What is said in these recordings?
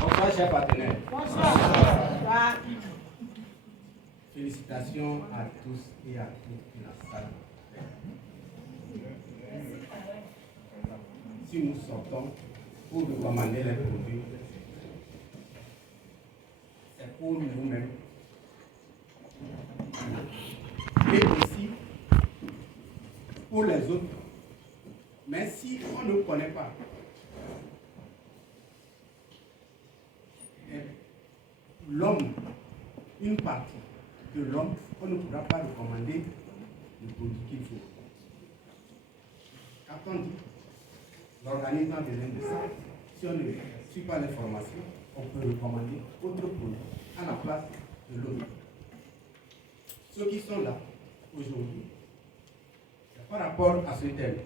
Bonsoir, chers partenaires. Bonsoir. Félicitations à tous et à toutes dans la salle. Si nous sortons pour recommander les produits, c'est pour nous-mêmes et aussi pour les autres. Mais si on ne connaît pas, l'homme, une partie de l'homme, on ne pourra pas recommander le produit qu'il faut. Qu'a-t-on dit? L'organisme a besoin de ça. Si on ne suit pas les formations, on peut recommander autre produit à la place de l'autre. Ceux qui sont là aujourd'hui, par rapport à ce thème,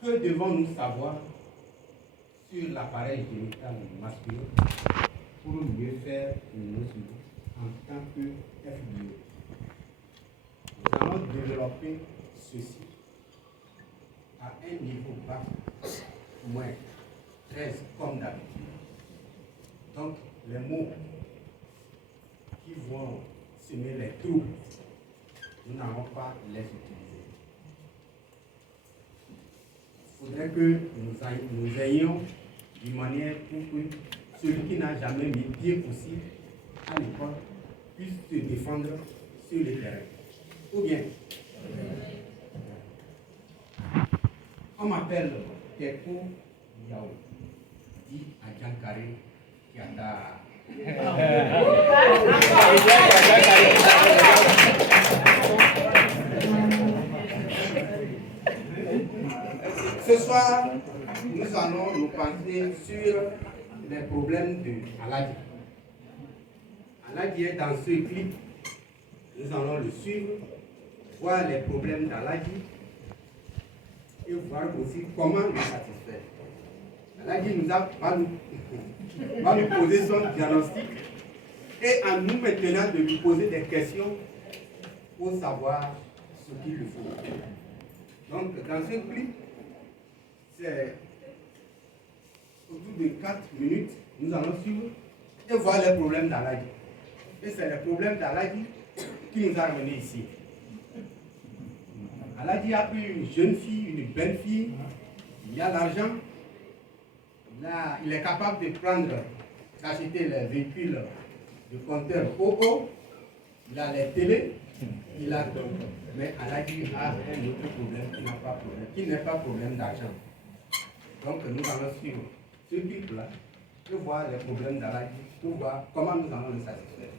que devons-nous savoir sur l'appareil génital masculin pour mieux faire une suivi en tant que FBO? Nous allons développer ceci à un niveau bas, moins 13 comme d'habitude. Donc, les mots qui vont semer les troubles, nous n'allons pas les utiliser. Il faudrait que nous ayons d'une manière pour que celui qui n'a jamais mis pied aussi à l'école puisse se défendre sur le terrain. Ou bien, on m'appelle Keko Yao, dit à Djankare Kiata. Ce soir, nous allons nous pencher sur les problèmes de Aladi. Aladi est dans ce clip. Nous allons le suivre, voir les problèmes d'Aladi et voir aussi comment le satisfaire. Aladi va nous poser son diagnostic et à nous maintenant de lui poser des questions pour savoir ce qu'il lui faut. Donc, dans ce clip, c'est autour de 4 minutes, nous allons suivre et voir les problèmes d'Aladi. Et c'est les problèmes d'Aladi qui nous a ramenés ici. Aladi a pris une jeune fille, une belle fille, il y a l'argent, il est capable de prendre, d'acheter les véhicules de compteur OO, il a les télés, il a tout. Mais Aladi a un autre problème qui n'est pas problème d'argent. Donc nous allons suivre ce clip-là pour voir les problèmes d'Aladi, pour voir comment nous allons le satisfaire.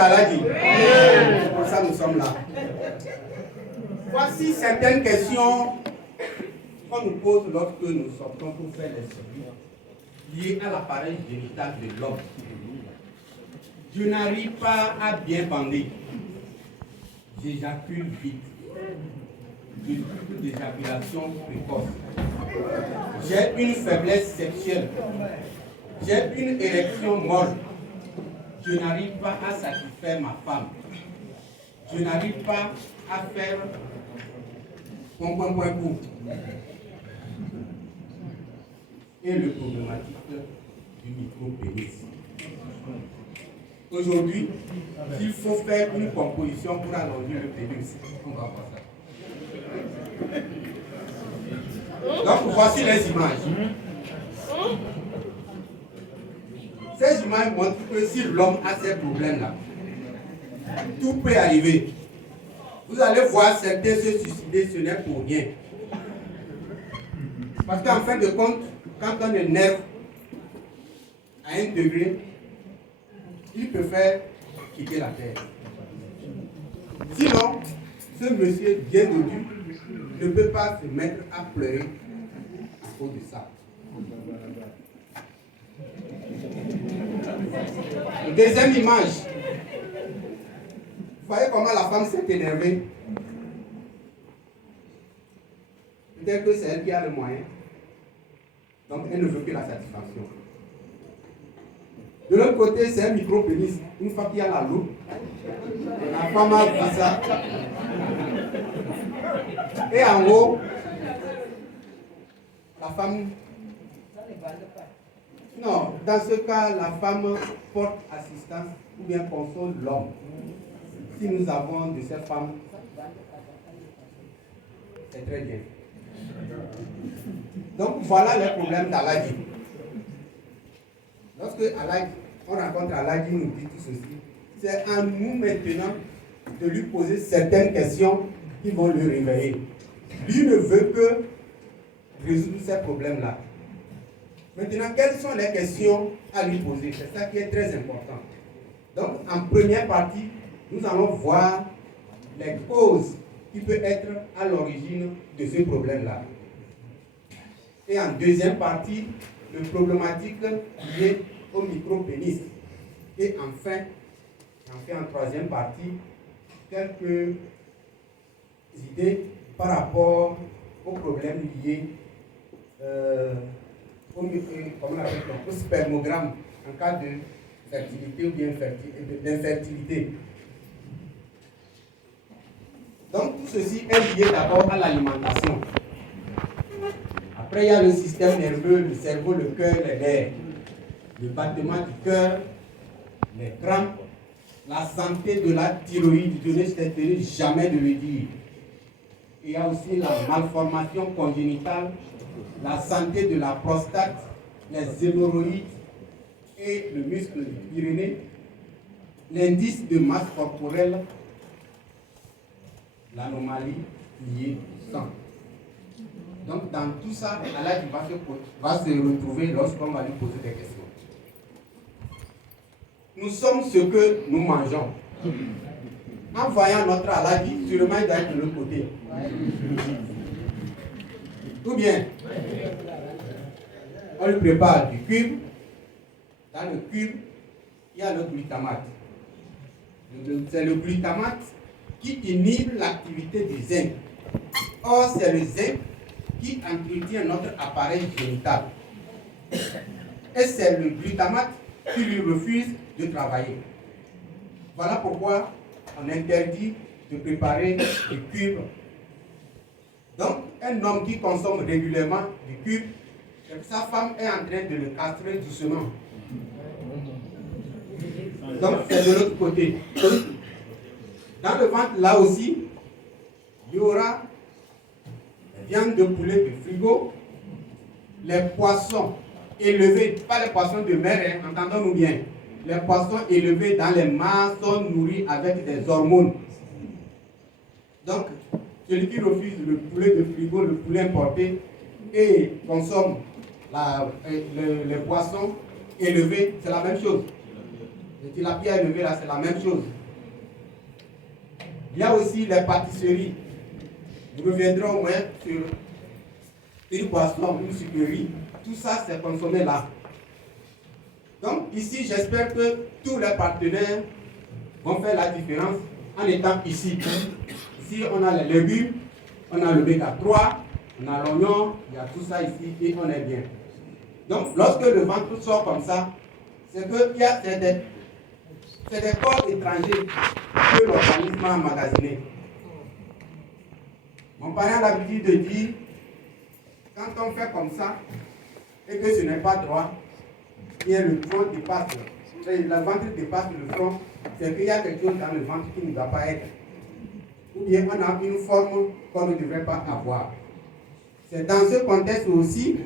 d'Aladi. Pour ça, nous sommes là. Voici certaines questions qu'on nous pose lorsque nous sortons pour faire les services liés à l'appareil génital de l'homme. Je n'arrive pas à bien bander. J'éjacule vite. Je souffre d'éjaculation précoce. J'ai une faiblesse sexuelle. J'ai une érection molle. Je n'arrive pas à satisfaire ma femme. Je n'arrive pas à faire point. Et le problématique du micro-pénis. Aujourd'hui, s'il faut faire une composition pour allonger le pénis, on va voir ça. Donc voici les images. Ces images montrent que si l'homme a ces problèmes-là, tout peut arriver. Vous allez voir certains se suicider, ce n'est pour rien. Parce qu'en fin de compte, quand on énerve à un degré, il peut faire quitter la terre. Sinon, ce monsieur bien dodu ne peut pas se mettre à pleurer à cause de ça. Deuxième image. Vous voyez comment la femme s'est énervée? Peut-être que c'est elle qui a le moyen. Donc elle ne veut que la satisfaction. De l'autre côté, c'est un micro-pénis. Une fois qu'il y a la loupe, la femme a vu ça. Et en haut, la femme... Non, dans ce cas, la femme porte assistance ou bien console l'homme. Si nous avons de ces femmes, c'est très bien. Donc voilà les problèmes d'Aladi. Lorsque on rencontre Aladi, nous dit tout ceci. C'est à nous maintenant de lui poser certaines questions qui vont le réveiller. Lui ne veut que résoudre ces problèmes-là. Maintenant, quelles sont les questions à lui poser? C'est ça qui est très important. Donc, en première partie, nous allons voir les causes qui peuvent être à l'origine de ce problème-là. Et en deuxième partie, les problématiques liées au micro-pénis. Et enfin, en troisième partie, quelques idées par rapport aux problèmes liés au spermogramme en cas de fertilité ou bien d'infertilité. Donc tout ceci est lié d'abord à l'alimentation. Après il y a le système nerveux, le cerveau, le cœur, les nerfs, le battement du cœur, les crampes, la santé de la thyroïde, je ne cesserai jamais de le dire. Il y a aussi la malformation congénitale, la santé de la prostate, les hémorroïdes et le muscle du Pyrénées, l'indice de masse corporelle, l'anomalie liée au sang. Donc dans tout ça, Aladi va se retrouver lorsqu'on va lui poser des questions. Nous sommes ce que nous mangeons. En voyant notre Aladi, sûrement il doit être de l'autre côté. Ou bien, on lui prépare du cube. Dans le cube, il y a le glutamate. C'est le glutamate qui inhibe l'activité du zinc. Or, c'est le zinc qui entretient notre appareil génital. Et c'est le glutamate qui lui refuse de travailler. Voilà pourquoi on interdit de préparer du cube. Donc, un homme qui consomme régulièrement du cube, sa femme est en train de le castrer doucement. Donc, c'est de l'autre côté. Dans le ventre, là aussi, il y aura la viande de poulet de frigo, les poissons élevés, pas les poissons de mer, entendons-nous bien. Les poissons élevés dans les mares sont nourris avec des hormones. Donc, celui qui refuse le poulet de frigo, le poulet importé, et consomme les poissons élevés, c'est la même chose. Le tilapia élevé, là, c'est la même chose. Il y a aussi les pâtisseries. Nous reviendrons au moins sur une boisson, une sucrerie. Tout ça, c'est consommé là. Donc, ici, j'espère que tous les partenaires vont faire la différence en étant ici. Ici, on a les légumes, on a le l'oméga-3, on a l'oignon, il y a tout ça ici et on est bien. Donc, lorsque le ventre sort comme ça, c'est que c'est des corps étrangers que l'organisme a emmagasinés. Mon parent a l'habitude de dire, quand on fait comme ça, et que ce n'est pas droit, et le front dépasse, et le ventre dépasse le front, c'est qu'il y a quelque chose dans le ventre qui ne doit pas être. Ou bien on a une forme qu'on ne devrait pas avoir. C'est dans ce contexte aussi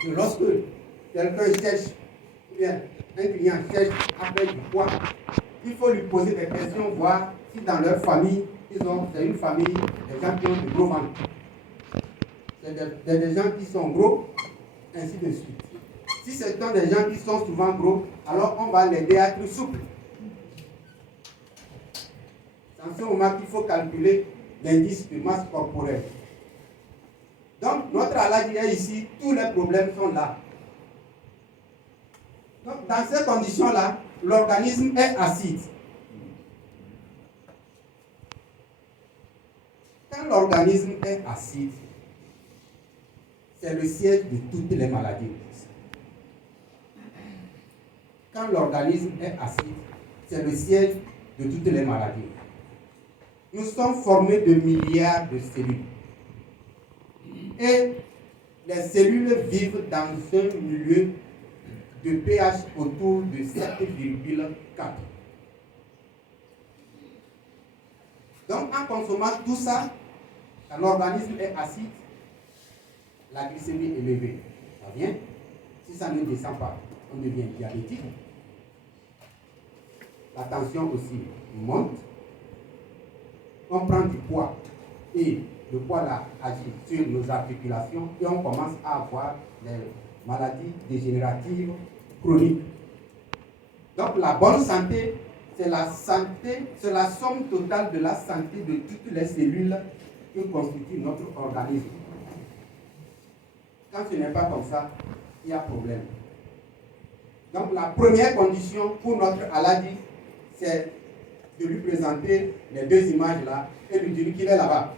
que lorsque quelqu'un cherche, ou bien un client cherche à faire du poids, il faut lui poser des questions, voir si dans leur famille, c'est une famille, des gens qui ont de gros ventres. C'est des gens qui sont gros, ainsi de suite. Si ce sont des gens qui sont souvent gros, alors on va l'aider à être souple. C'est en ce moment qu'il faut calculer l'indice de masse corporelle. Donc, notre allergie est ici, tous les problèmes sont là. Donc, dans ces conditions-là, l'organisme est acide. Quand l'organisme est acide, c'est le siège de toutes les maladies. Quand l'organisme est acide, c'est le siège de toutes les maladies. Nous sommes formés de milliards de cellules. Et les cellules vivent dans un milieu de pH autour de 7,4. Donc, en consommant tout ça, quand l'organisme est acide, la glycémie est élevée. Ça vient. Si ça ne descend pas, on devient diabétique. La tension aussi monte. On prend du poids et le poids là agit sur nos articulations et on commence à avoir des maladies dégénératives chroniques. Donc la bonne santé, c'est la somme totale de la santé de toutes les cellules que constitue notre organisme. Quand ce n'est pas comme ça, il y a problème. Donc la première condition pour notre maladie, c'est de lui présenter les deux images là et lui dire qu'il est là-bas.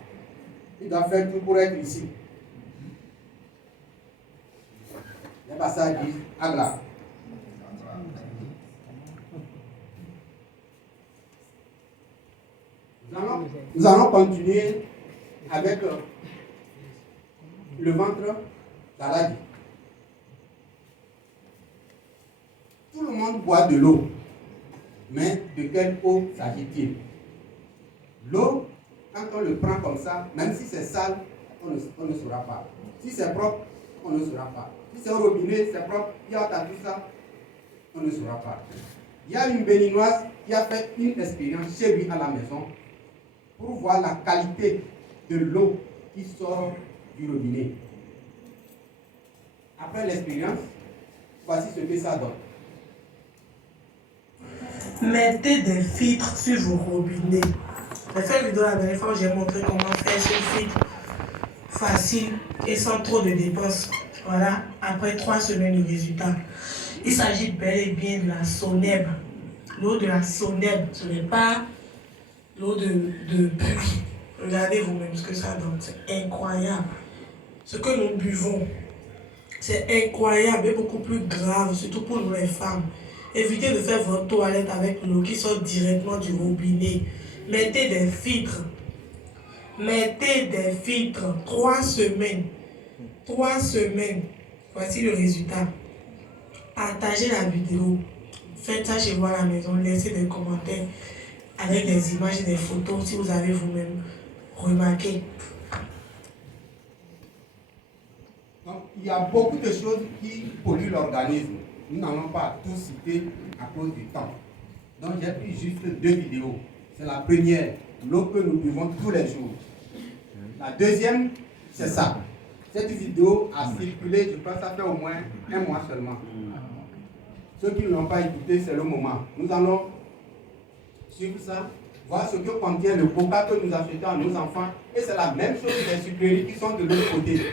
Il doit faire tout pour être ici. Les passages disent Agla. Nous allons continuer avec le ventre d'Aladi. Tout le monde boit de l'eau. Mais de quelle eau s'agit-il? L'eau, quand on le prend comme ça, même si c'est sale, on ne saura pas. Si c'est propre, on ne saura pas. Si c'est au robinet, c'est propre, il y a tout ça, on ne saura pas. Il y a une béninoise qui a fait une expérience chez lui à la maison pour voir la qualité de l'eau qui sort du robinet. Après l'expérience, voici ce que ça donne. Mettez des filtres sur vos robinets. J'ai fait une vidéo la dernière fois où j'ai montré comment faire ce filtre facile et sans trop de dépenses. Voilà, après 3 semaines de résultats. Il s'agit bel et bien de la Soneb. L'eau de la Soneb, ce n'est pas l'eau de puits. Regardez vous-même ce que ça donne, c'est incroyable. Ce que nous buvons, c'est incroyable et beaucoup plus grave, surtout pour nous les femmes. Évitez de faire votre toilette avec l'eau qui sort directement du robinet. Mettez des filtres. Mettez des filtres. 3 semaines. 3 semaines. Voici le résultat. Partagez la vidéo. Faites ça chez vous à la maison. Laissez des commentaires avec des images et des photos si vous avez vous-même remarqué. Donc, il y a beaucoup de choses qui polluent l'organisme. Nous n'allons pas tout citer à cause du temps. Donc j'ai pris juste 2 vidéos. C'est la première, l'eau que nous buvons tous les jours. La deuxième, c'est ça. Cette vidéo a circulé, je pense, ça fait au moins 1 mois seulement. Ceux qui ne l'ont pas écouté, c'est le moment. Nous allons suivre ça, voir ce que contient le coca que nous achetons à nos enfants. Et c'est la même chose des sucreries qui sont de l'autre côté.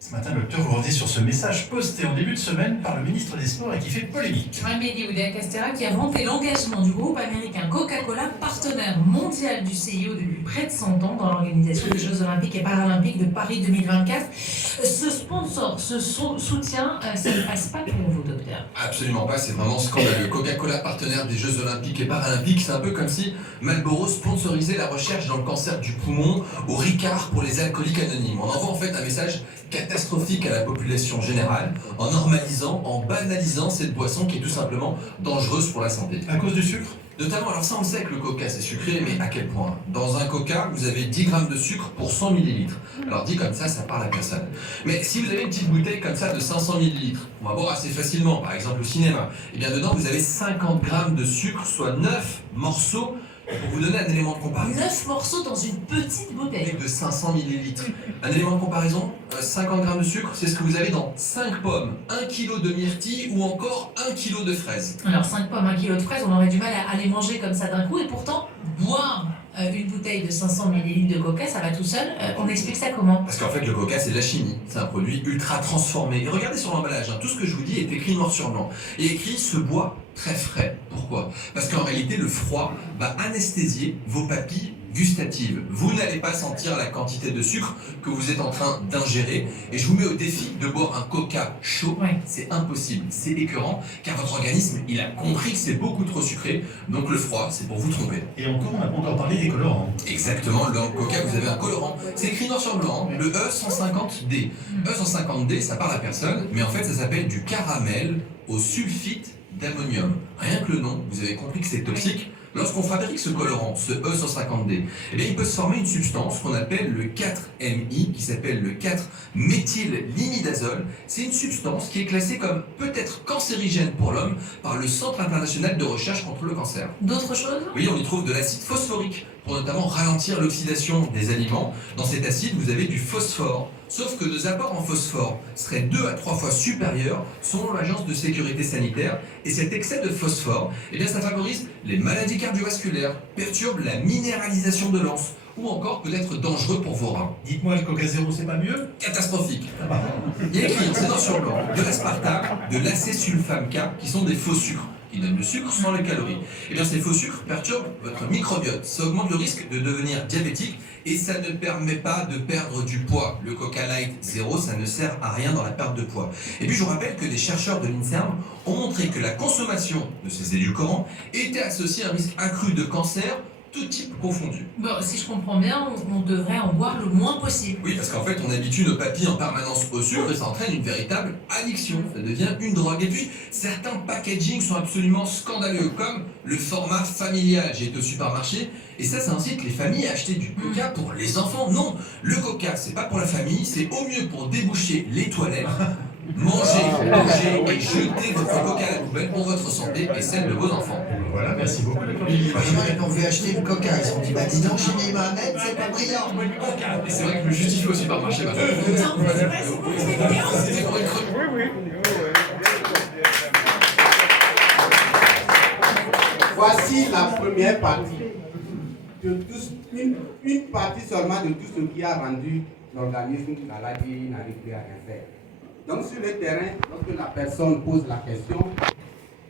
Ce matin, le docteur rebondit sur ce message posté en début de semaine par le ministre des Sports et qui fait polémique. Amélie Oudéa-Castéra qui a vanté l'engagement du groupe américain Coca-Cola, partenaire mondial du CIO depuis près de 100 ans dans l'organisation des Jeux Olympiques et Paralympiques de Paris 2024. Ce sponsor, ce soutien, ça ne passe pas pour vous, docteur? Absolument pas, c'est vraiment scandaleux. Coca-Cola, partenaire des Jeux Olympiques et Paralympiques, c'est un peu comme si Marlboro sponsorisait la recherche dans le cancer du poumon au Ricard pour les alcooliques anonymes. On envoie en fait un message catastrophique à la population générale en normalisant, en banalisant cette boisson qui est tout simplement dangereuse pour la santé. À cause du sucre? Notamment, alors ça on sait que le coca c'est sucré, mais à quel point? Dans un coca, vous avez 10 grammes de sucre pour 100 millilitres. Alors dit comme ça parle à personne. Mais si vous avez une petite bouteille comme ça de 500 millilitres, on va boire assez facilement, par exemple au cinéma, et bien dedans vous avez 50 grammes de sucre, soit 9 morceaux. Pour vous donner un élément de comparaison. 9 morceaux dans une petite bouteille. De 500 millilitres. Un élément de comparaison, 50 grammes de sucre, c'est ce que vous avez dans 5 pommes, 1 kg de myrtilles ou encore 1 kg de fraises. Alors 5 pommes, 1 kg de fraises, on aurait du mal à les manger comme ça d'un coup, et pourtant, boire une bouteille de 500 ml de coca, ça va tout seul. On explique ça comment? Parce qu'en fait, le coca, c'est de la chimie. C'est un produit ultra transformé. Et regardez sur l'emballage, tout ce que je vous dis est écrit noir sur blanc. Et écrit, se boit très frais. Pourquoi? Parce qu'en réalité, le froid va anesthésier vos papilles gustatives. Vous n'allez pas sentir la quantité de sucre que vous êtes en train d'ingérer. Et je vous mets au défi de boire un coca chaud. Ouais. C'est impossible, c'est écœurant, car votre organisme, il a compris que c'est beaucoup trop sucré. Donc le froid, c'est pour vous tromper. Et encore, on n'a pas encore parlé des colorants. Exactement, dans le coca, vous avez un colorant. C'est écrit noir sur blanc, le E150D. E150D, ça parle à personne, mais en fait, ça s'appelle du caramel au sulfite d'ammonium. Rien que le nom, vous avez compris que c'est toxique. Lorsqu'on fabrique ce colorant, ce E150D, eh bien, il peut se former une substance qu'on appelle le 4-MI, qui s'appelle le 4-méthyllimidazole. C'est une substance qui est classée comme peut-être cancérigène pour l'homme par le Centre international de recherche contre le cancer. D'autres choses? Oui, on y trouve de l'acide phosphorique pour notamment ralentir l'oxydation des aliments. Dans cet acide, vous avez du phosphore. Sauf que nos apports en phosphore seraient 2 à 3 fois supérieurs selon l'Agence de sécurité sanitaire. Et cet excès de phosphore, eh bien, ça favorise les maladies cardiovasculaires, perturbe la minéralisation de l'anse, ou encore peut être dangereux pour vos reins. Dites-moi, le coca zéro, c'est pas mieux? Catastrophique. Il y a écrit, c'est noir sur blanc, de l'aspartame, de l'acésulfame K, qui sont des faux sucres, qui donnent le sucre sans les calories. Et bien ces faux sucres perturbent votre microbiote. Ça augmente le risque de devenir diabétique et ça ne permet pas de perdre du poids. Le Coca Light Zéro, ça ne sert à rien dans la perte de poids. Et puis je vous rappelle que des chercheurs de l'INSERM ont montré que la consommation de ces édulcorants était associée à un risque accru de cancer, tout type confondu. Bon, si je comprends bien, on devrait en boire le moins possible. Oui, parce qu'en fait, on habitue nos papilles en permanence au sucre et ça entraîne une véritable addiction. Ça devient une drogue. Et puis, certains packagings sont absolument scandaleux, comme le format familial. J'ai été au supermarché et ça incite les familles à acheter du coca pour les enfants. Non, le coca, c'est pas pour la famille, c'est au mieux pour déboucher les toilettes. Mangez et jetez votre coca à la poubelle pour votre santé et celle de vos enfants. Voilà, merci beaucoup. Ils ont vu acheter le coca, ils ont dit bah dis donc chez les Mohamed, c'est pas brillant. Et c'est vrai que je me justifie au supermarché maintenant. C'était pour une creux. Voici la première partie. De une partie seulement de tout ce qui a rendu l'organisme maladie n'arrive plus à rien faire. Donc sur le terrain, lorsque la personne pose la question,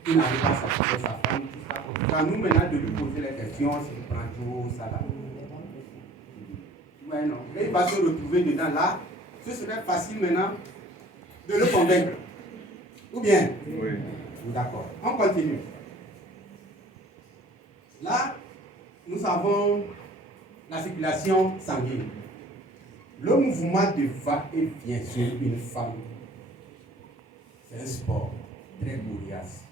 il n'arrive pas à s'approcher sa femme, tout ça. C'est à nous maintenant de lui poser les questions, s'il prend tout, ça va. Ouais, non. Et il va se retrouver dedans là. Ce serait facile maintenant de le convaincre. Ou bien? Oui. D'accord. On continue. Là, nous avons la circulation sanguine. Le mouvement de va-et-vient sur une femme, c'est un sport très coriace.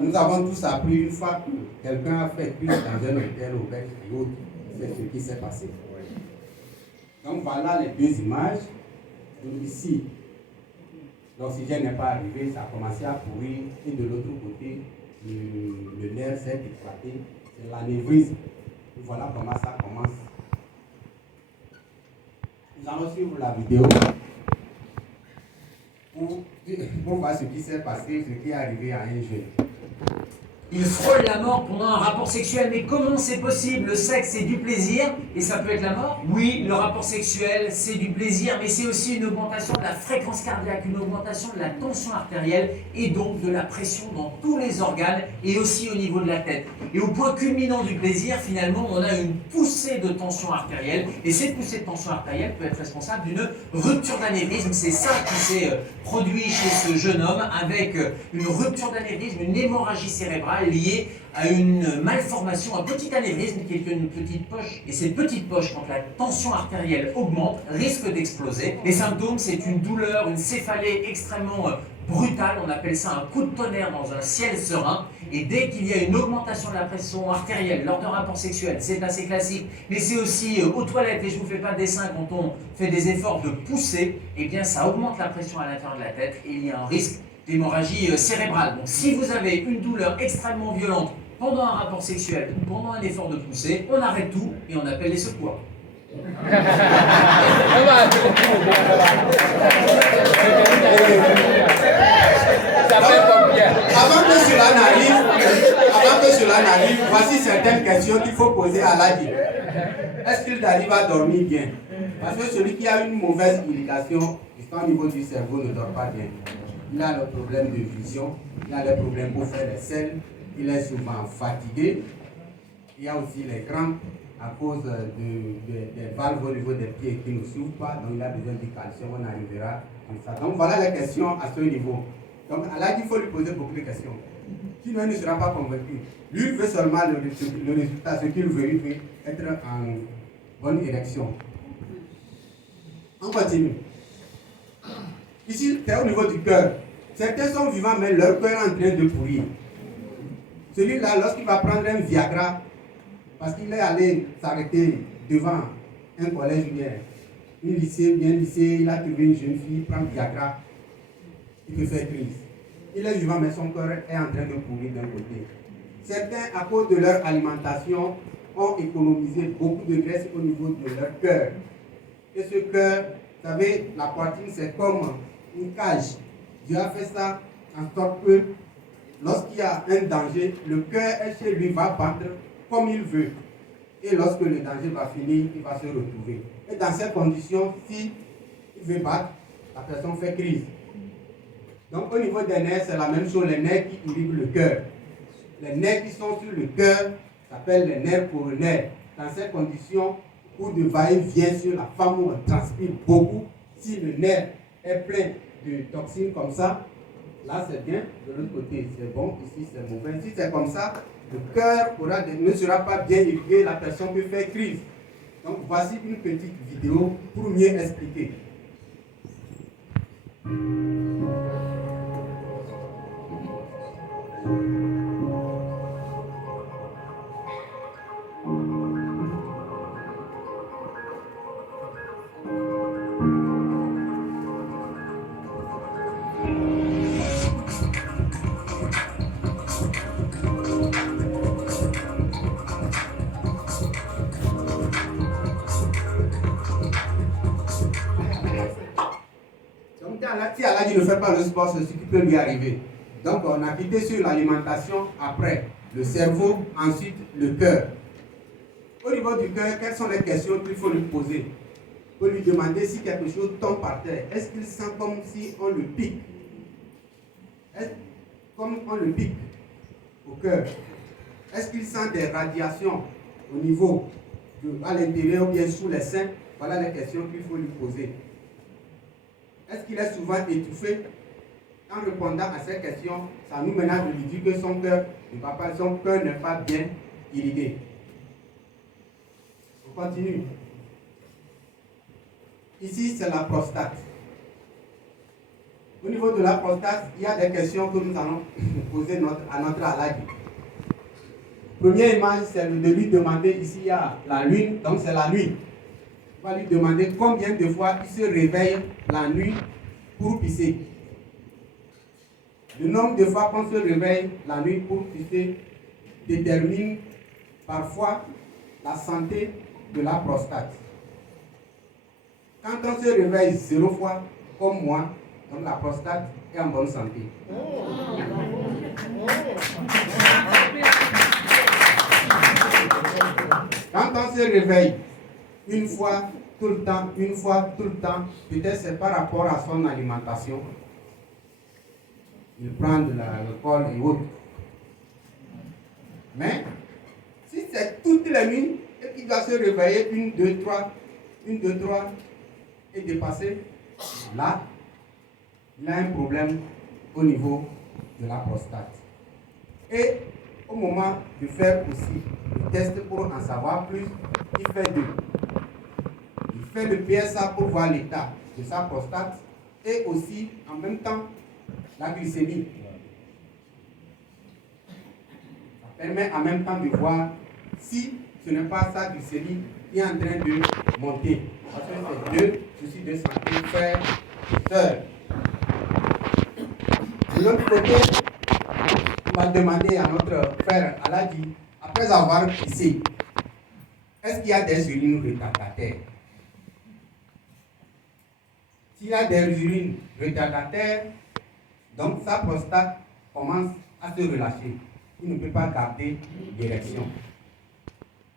Nous avons tous appris une fois que quelqu'un a fait cuire dans un hôtel au bec et autres. C'est ce qui s'est passé. Donc voilà les deux images. Donc ici, l'oxygène n'est pas arrivé, ça a commencé à pourrir. Et de l'autre côté, le nerf s'est éclaté. C'est l'anévrisme. Et voilà comment ça commence. Nous allons suivre la vidéo. faut voir ce qui s'est passé, ce qui est arrivé à un jeune. Il frôle la mort pendant un rapport sexuel, mais comment c'est possible? Le sexe, c'est du plaisir, et ça peut être la mort? Oui, le rapport sexuel, c'est du plaisir, mais c'est aussi une augmentation de la fréquence cardiaque, une augmentation de la tension artérielle, et donc de la pression dans tous les organes, et aussi au niveau de la tête. Et au point culminant du plaisir, finalement, on a une poussée de tension artérielle, et cette poussée de tension artérielle peut être responsable d'une rupture d'anévrisme. C'est ça qui s'est produit chez ce jeune homme, avec une rupture d'anévrisme, une hémorragie cérébrale, lié à une malformation, un petit anévrisme qui est une petite poche. Et cette petite poche, quand la tension artérielle augmente, risque d'exploser. Les symptômes, c'est une douleur, une céphalée extrêmement brutale. On appelle ça un coup de tonnerre dans un ciel serein. Et dès qu'il y a une augmentation de la pression artérielle lors d'un rapport sexuel, c'est assez classique, mais c'est aussi aux toilettes, et je ne vous fais pas de dessin quand on fait des efforts de pousser, eh bien ça augmente la pression à l'intérieur de la tête et il y a un risque d'hémorragie cérébrale. Donc si vous avez une douleur extrêmement violente pendant un rapport sexuel ou pendant un effort de poussée, on arrête tout et on appelle les secours. Avant que cela n'arrive, voici certaines questions qu'il faut poser à l'Adi. Est-ce qu'il arrive à dormir bien? Parce que celui qui a une mauvaise irrigation au niveau du cerveau ne dort pas bien. Il a le problème de vision, il a le problème pour faire les selles, il est souvent fatigué. Il y a aussi les crampes à cause des valves au niveau des pieds qui ne s'ouvrent pas, donc il a besoin du calcium, on arrivera comme ça. Donc voilà les questions à ce niveau. Donc Allah dit qu'il faut lui poser beaucoup de questions. Sinon il ne sera pas convaincu. Lui il veut seulement le résultat, ce qu'il veut, il veut être en bonne érection. On continue. Ici, c'est au niveau du cœur. Certains sont vivants, mais leur cœur est en train de pourrir. Celui-là, lorsqu'il va prendre un Viagra, parce qu'il est allé s'arrêter devant un collège ou bien un lycée, il a trouvé une jeune fille, il prend Viagra, il peut faire crise. Il est vivant, mais son cœur est en train de pourrir d'un côté. Certains, à cause de leur alimentation, ont économisé beaucoup de graisse au niveau de leur cœur. Et ce cœur, vous savez, la poitrine, c'est comme une cage. Dieu a fait ça en sorte que lorsqu'il y a un danger, le cœur chez lui va battre comme il veut. Et lorsque le danger va finir, il va se retrouver. Et dans ces conditions, si il veut battre, la personne fait crise. Donc au niveau des nerfs, c'est la même chose, les nerfs qui irriguent le cœur. Les nerfs qui sont sur le cœur s'appellent les nerfs coronaires. Dans ces conditions, coup de va-et-vient sur la femme où on transpire beaucoup, si le nerf est plein de toxines comme ça, là c'est bien, de l'autre côté c'est bon, ici c'est mauvais. Si c'est comme ça, le cœur ne sera pas bien irrigué, la personne peut faire crise. Donc voici une petite vidéo pour mieux expliquer. Si Allah dit ne fait pas le sport, c'est ce qui peut lui arriver. Donc on a quitté sur l'alimentation, après le cerveau, ensuite le cœur. Au niveau du cœur, quelles sont les questions qu'il faut lui poser? Il faut lui demander si quelque chose tombe par terre. Est-ce qu'il sent comme si on le pique? Comme on le pique au cœur? Est-ce qu'il sent des radiations au niveau, à l'intérieur ou bien sous les seins? Voilà les questions qu'il faut lui poser. Est-ce qu'il est souvent étouffé? En répondant à ces questions, ça nous menace de lui dire que son cœur n'est pas bien irrigué. On continue. Ici, c'est la prostate. Au niveau de la prostate, il y a des questions que nous allons poser à notre Allah. Première image, c'est de lui demander, ici il y a la lune, donc c'est la nuit. On va lui demander combien de fois il se réveille la nuit pour pisser. Le nombre de fois qu'on se réveille la nuit pour pisser détermine parfois la santé de la prostate. Quand on se réveille 0 fois, comme moi, donc la prostate et en bonne santé. Quand on se réveille, une fois, tout le temps, une fois, tout le temps, peut-être c'est par rapport à son alimentation. Il prend de l'alcool et autres. Mais, si c'est toutes les nuits et qu'il doit se réveiller une, deux, trois, et dépasser, là, il a un problème au niveau de la prostate. Et au moment de faire aussi le test pour en savoir plus, il fait deux. Il fait le PSA pour voir l'état de sa prostate et aussi en même temps la glycémie. Ça permet en même temps de voir si ce n'est pas sa glycémie qui est en train de monter. Parce que c'est deux soucis de santé, frère et sœur. De l'autre côté, on va demander à notre frère Aladi, après avoir pissé, est-ce qu'il y a des urines retardataires? S'il y a des urines retardataires, donc sa prostate commence à se relâcher. Il ne peut pas garder l'érection.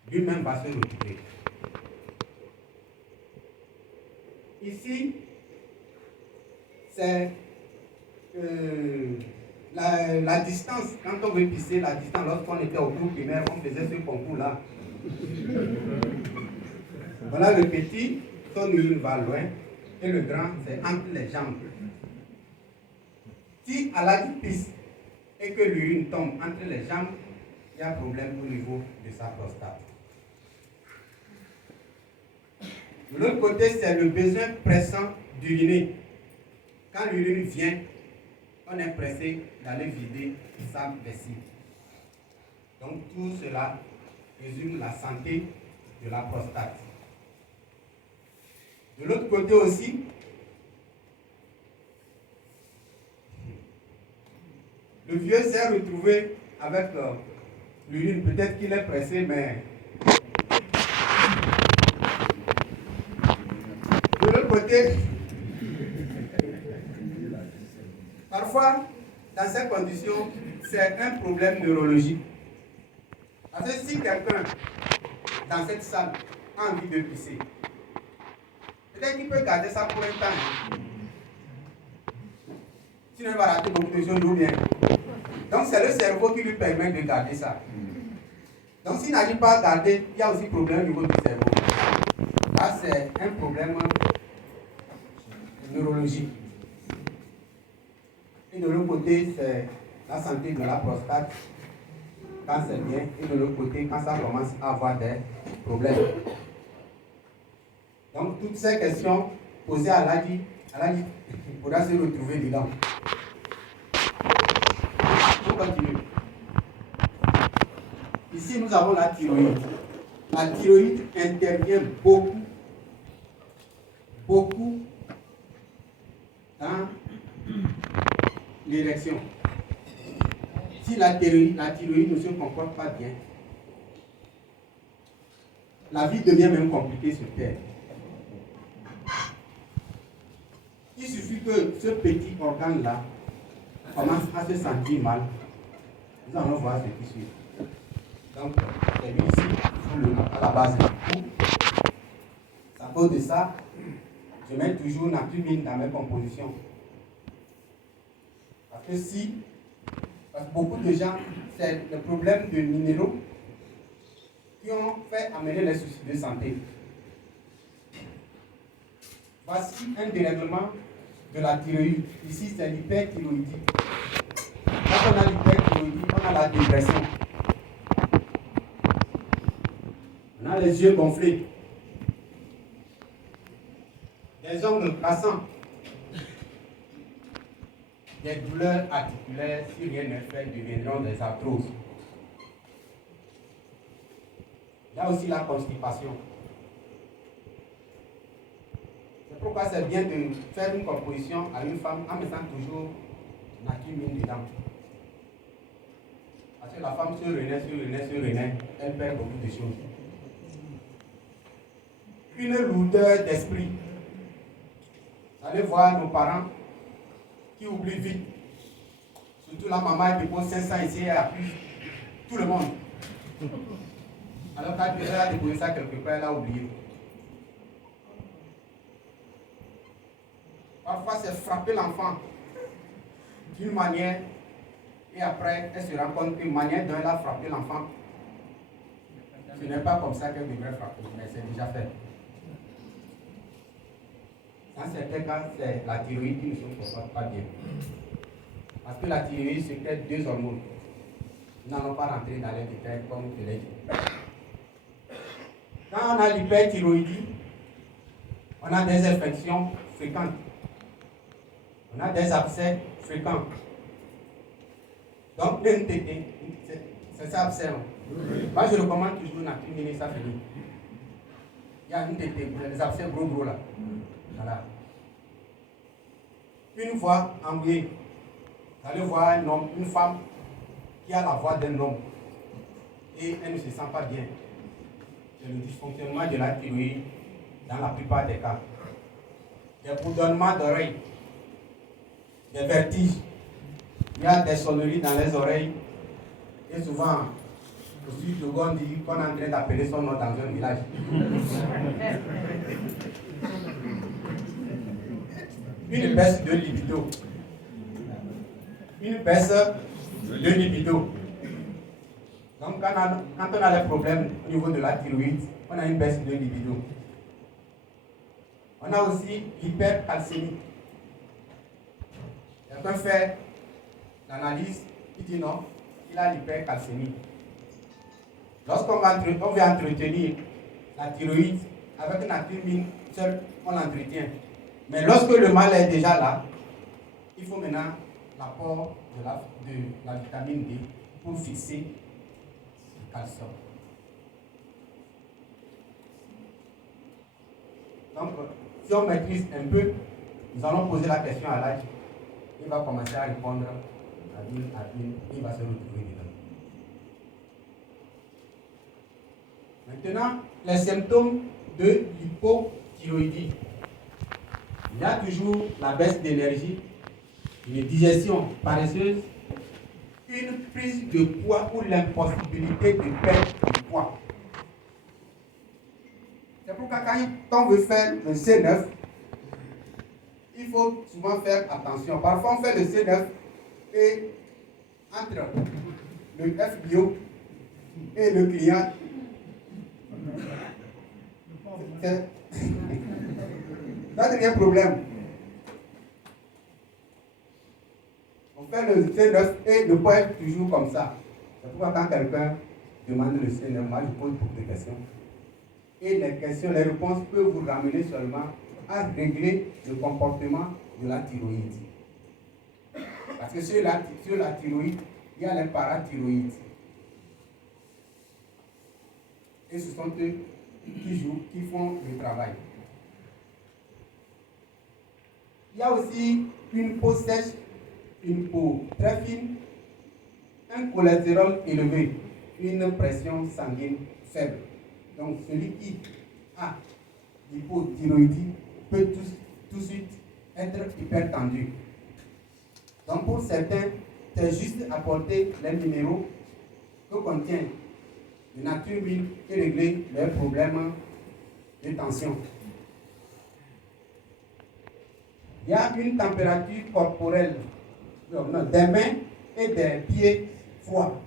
Lui-même va se retrouver. Ici, c'est la distance. Quand on veut pisser, la distance, lorsqu'on était au cours primaire, on faisait ce concours-là. Voilà le petit, son urine va loin, et le grand, c'est entre les jambes. Si Aladi pisse et que l'urine tombe entre les jambes, il y a un problème au niveau de sa prostate. De l'autre côté, c'est le besoin pressant d'uriner. Quand l'urine vient, on est pressé d'aller vider sa vessie. Donc tout cela résume la santé de la prostate. De l'autre côté aussi, le vieux s'est retrouvé avec l'urine. Peut-être qu'il est pressé, mais de l'autre côté, parfois, dans ces conditions, c'est un problème neurologique. Parce que si quelqu'un, dans cette salle, a envie de pisser, peut-être qu'il peut garder ça pour un temps. Sinon, il va rater beaucoup de choses ou bien. Donc, c'est le cerveau qui lui permet de garder ça. Donc, s'il n'arrive pas à garder, il y a aussi problème au niveau du cerveau. Là, c'est un problème neurologique. Et de l'autre côté, c'est la santé de la prostate, quand c'est bien, et de l'autre côté, quand ça commence à avoir des problèmes. Donc, toutes ces questions posées à Aladi pourra se retrouver dedans. On continue. Ici, nous avons la thyroïde. La thyroïde intervient beaucoup dans l'érection. Si la thyroïde ne se comporte pas bien, la vie devient même compliquée sur Terre. Il suffit que ce petit organe-là commence à se sentir mal. Nous allons voir ce qui suit. Donc, c'est lui ici, à la base du coup. À cause de ça, je mets toujours natrumine dans mes compositions. Parce que beaucoup de gens, c'est le problème de minéraux qui ont fait amener les soucis de santé. Voici un dérèglement de la thyroïde. Ici, c'est l'hyperthyroïdie. Quand on a l'hyperthyroïdie, on a la dépression. On a les yeux gonflés. Des ongles cassants. Des douleurs articulaires, si rien n'est fait, deviendront des arthroses. Il y a aussi la constipation. C'est pourquoi c'est bien de faire une composition à une femme en mettant toujours natrumine dedans. Parce que la femme se renaît, elle perd beaucoup de choses. Une lourdeur d'esprit. Allez voir nos parents qui oublie vite. Surtout la maman qui dépose 500 ici et appuie tout le monde. Alors quand elle a déposé ça quelque part, elle a oublié. Parfois, c'est frapper l'enfant d'une manière et après, elle se rend compte qu'une manière dont elle a frappé l'enfant, ce n'est pas comme ça qu'elle devrait frapper, mais c'est déjà fait. Dans certains cas, c'est la thyroïde qui ne se comporte pas bien. Parce que la thyroïde, c'est deux hormones. Nous n'allons pas rentrer dans les détails comme je l'ai dit. Quand on a l'hyperthyroïdie, on a des infections fréquentes. On a des abcès fréquents. Donc, NTT, c'est ça abcès. Moi, je recommande toujours nature mini, ça finit. Il y a une TT, les abcès gros là. Voilà. Une fois embrouillé, vous allez voir un homme, une femme qui a la voix d'un homme et elle ne se sent pas bien. C'est le dysfonctionnement de la thyroïde dans la plupart des cas. Des bourdonnements d'oreilles, des vertiges, il y a des sonneries dans les oreilles et souvent, aussi, le gars dit qu'on est en train d'appeler son nom dans un village. Une baisse de libido. Une baisse de libido. Donc, quand on a des problèmes au niveau de la thyroïde, on a une baisse de libido. On a aussi l'hypercalcémie. Quelqu'un fait l'analyse, il dit non, il a l'hypercalcémie. Lorsqu'on veut entretenir la thyroïde avec nature mine, seul on l'entretient. Mais lorsque le mal est déjà là, il faut maintenant l'apport de la vitamine D pour fixer le calcium. Donc, si on maîtrise un peu, nous allons poser la question à l'âge. Il va commencer à répondre à une, il va se retrouver dedans. Maintenant, les symptômes de l'hypothyroïdie. Il y a toujours la baisse d'énergie, une digestion paresseuse, une prise de poids ou l'impossibilité de perdre du poids. C'est pourquoi quand on veut faire le C9, il faut souvent faire attention. Parfois on fait le C9 et entre le FBO et le client, ça devient un problème. On fait le C9 et le poids est toujours comme ça. C'est pourquoi quand quelqu'un demande le C9, moi je pose beaucoup de questions. Et les questions, les réponses peuvent vous ramener seulement à régler le comportement de la thyroïde. Parce que sur la thyroïde, il y a les parathyroïdes. Et ce sont eux qui jouent, qui font le travail. Il y a aussi une peau sèche, une peau très fine, un cholestérol élevé, une pression sanguine faible. Donc celui qui a l'hypothyroïdie peut tout de suite être hypertendu. Donc pour certains, c'est juste apporter les minéraux que contient de nature mine et régler leurs problèmes de tension. Il y a une température corporelle des mains et des pieds froids.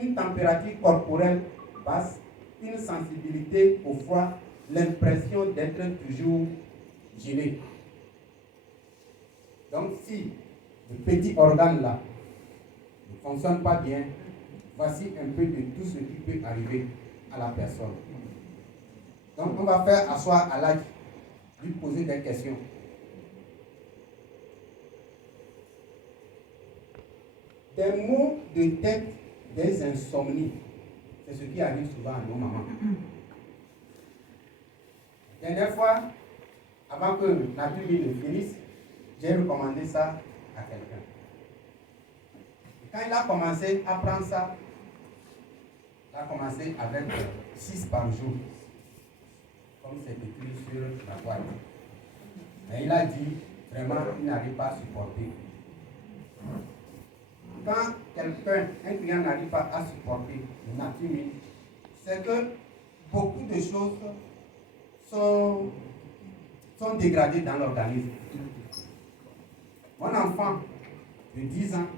Une température corporelle basse, une sensibilité au froid, l'impression d'être toujours gelé. Donc si le petit organe là ne fonctionne pas bien, voici un peu de tout ce qui peut arriver à la personne. Donc on va faire asseoir à l'âge, lui poser des questions. Des maux de tête, des insomnies, c'est ce qui arrive souvent à nos mamans. La dernière fois, avant que la Bible ne finisse, j'ai recommandé ça à quelqu'un. Quand il a commencé à prendre ça, il a commencé avec 6 par jour, comme c'est écrit sur la boîte. Mais il a dit, vraiment, il n'arrive pas à supporter. Quand quelqu'un, un client n'arrive pas à supporter la nature, c'est que beaucoup de choses sont dégradées dans l'organisme. Mon enfant de 10 ans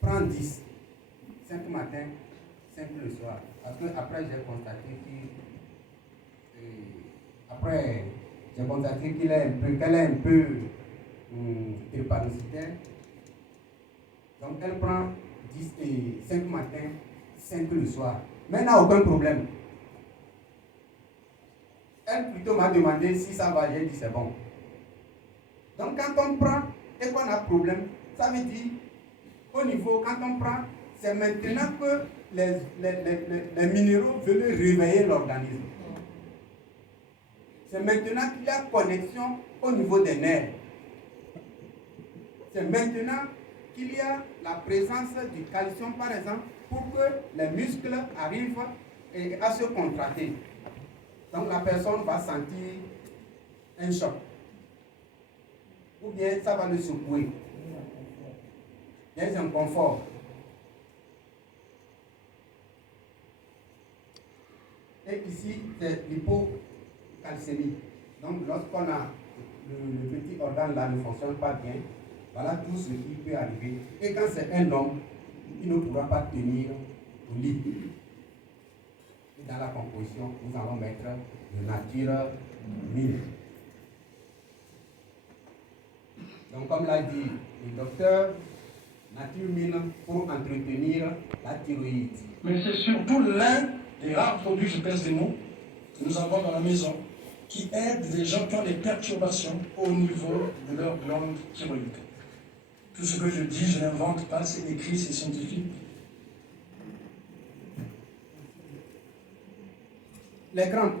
prend 10, 5 matin, 5 le soir. Parce que après j'ai constaté qu'elle est un peu drépanocytaire. Donc elle prend 10 et 5 matin, 5 le soir. Mais elle n'a aucun problème. Elle plutôt m'a demandé si ça va, j'ai dit c'est bon. Donc quand on prend et qu'on a problème, ça veut dire au niveau, quand on prend, c'est maintenant que les minéraux veulent réveiller l'organisme. C'est maintenant qu'il y a connexion au niveau des nerfs. C'est maintenant qu'il y a la présence du calcium, par exemple, pour que les muscles arrivent à se contracter. Donc la personne va sentir un choc. Ou bien ça va le secouer. Il y a un confort. Et ici, c'est l'hypocalcémie. Donc lorsqu'on a le petit organe là ne fonctionne pas bien, voilà tout ce qui peut arriver. Et quand c'est un homme, il ne pourra pas tenir au lit. Et dans la composition, nous allons mettre le nature mine. Donc comme l'a dit le docteur, nature mine pour entretenir la thyroïde. Mais c'est surtout l'un des rares produits, je pèse des mots, que nous avons dans la maison, qui aident les gens qui ont des perturbations au niveau de leur glande thyroïde. Tout ce que je dis, je n'invente pas, c'est écrit, c'est scientifique. Les crampes.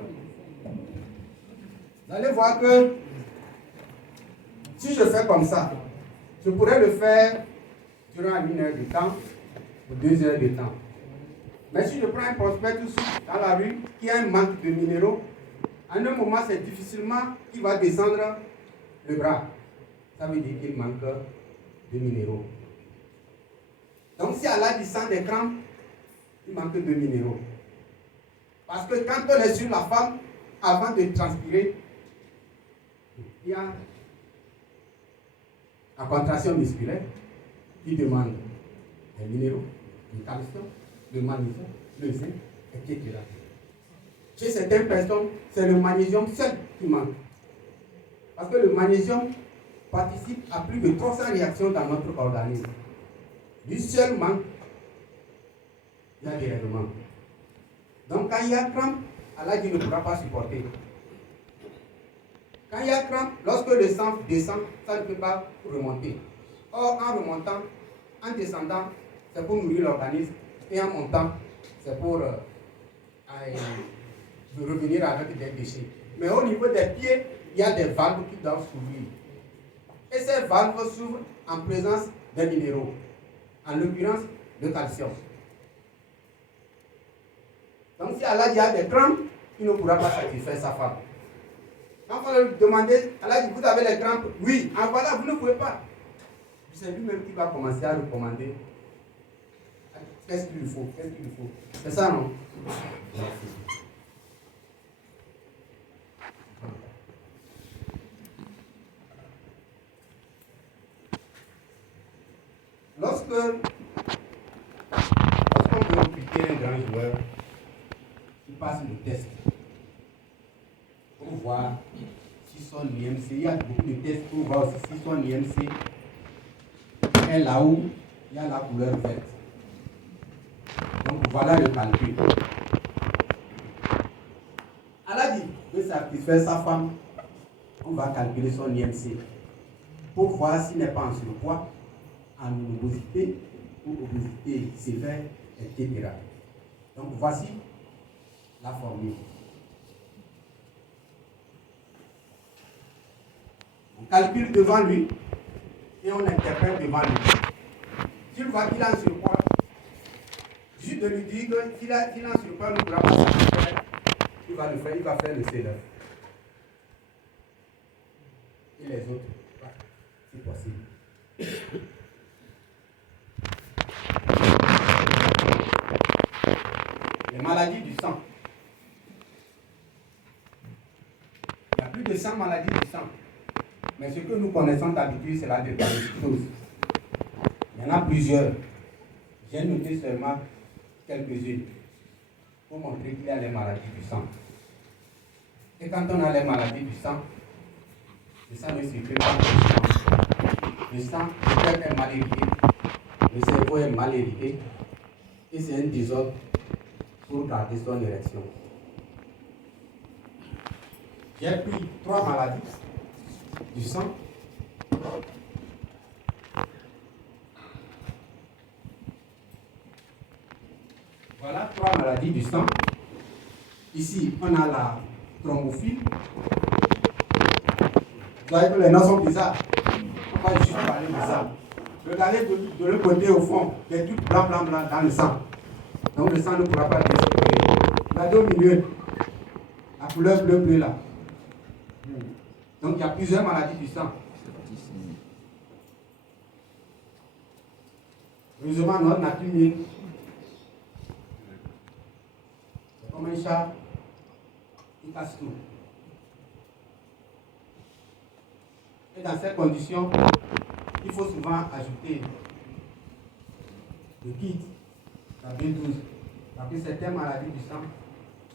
Vous allez voir que si je fais comme ça, je pourrais le faire durant 1 heure de temps ou 2 heures de temps. Mais si je prends un prospectus dans la rue qui a un manque de minéraux, en un moment, c'est difficilement qu'il va descendre le bras. Ça veut dire qu'il manque de minéraux. Donc si Allah dit sang des crampes, il manque de minéraux. Parce que quand on est sur la femme, avant de transpirer, il y a la contraction musculaire qui demande les minéraux, le calcium, le magnésium, le zinc, etc. Chez certaines personnes, c'est le magnésium seul qui manque. Parce que le magnésium participe à plus de 300 réactions dans notre organisme. Lui seul manque, il y a des règlements. Donc quand il y a crampe, Allah dit ne pourra pas supporter. Quand il y a crampe, lorsque le sang descend, ça ne peut pas remonter. Or, en remontant, en descendant, c'est pour nourrir l'organisme. Et en montant, c'est pour revenir avec des déchets. Mais au niveau des pieds, il y a des valves qui doivent s'ouvrir. Et ces valves s'ouvrent en présence des minéraux. En l'occurrence, le calcium. Donc si Allah dit a des crampes, il ne pourra pas satisfaire sa femme. Quand on va lui demander, Allah dit, vous avez les crampes? Oui. Ah voilà, vous ne pouvez pas. C'est lui-même qui va commencer à recommander. Qu'est-ce qu'il lui faut? Qu'est-ce qu'il lui faut? C'est ça, non? Merci. Lorsqu'on veut recruter un grand joueur, il passe le test pour voir si son IMC, il y a beaucoup de tests pour voir aussi si son IMC est là où il y a la couleur verte. Donc voilà le calcul. Allah dit de satisfaire sa femme, on va calculer son IMC pour voir s'il n'est pas en surpoids, en obésité ou obésité sévère, etc. Donc voici la formule. On calcule devant lui et on interprète devant lui. S'il voit qu'il a un surpoids, juste de lui dire que s'il a un surpoids, ne pourra pas satisfaire, il va le faire, il va faire le C9. Et les autres, c'est possible. 200 maladies du sang. Mais ce que nous connaissons d'habitude, c'est la drépanocytose. Il y en a plusieurs. J'ai noté seulement quelques-unes pour montrer qu'il y a les maladies du sang. Et quand on a les maladies du sang, le sang ne circule pas. Le sang, le cœur est mal irrigué, le cerveau est mal irrigué, et c'est un désordre pour garder son érection. J'ai pris 3 maladies du sang. Voilà 3 maladies du sang. Ici, on a la thrombophilie. Vous voyez que les noms sont bizarres. On va juste parler de ça. Regardez de l'autre côté au fond, des trucs blancs dans le sang. Donc le sang ne pourra pas bien circuler. Regardez au milieu, la couleur bleu là. Donc il y a plusieurs maladies du sang. Heureusement, notre nature humaine, c'est comme un chat, il casse tout. Et dans ces conditions, il faut souvent ajouter le kit, la B12, parce que certaines maladies du sang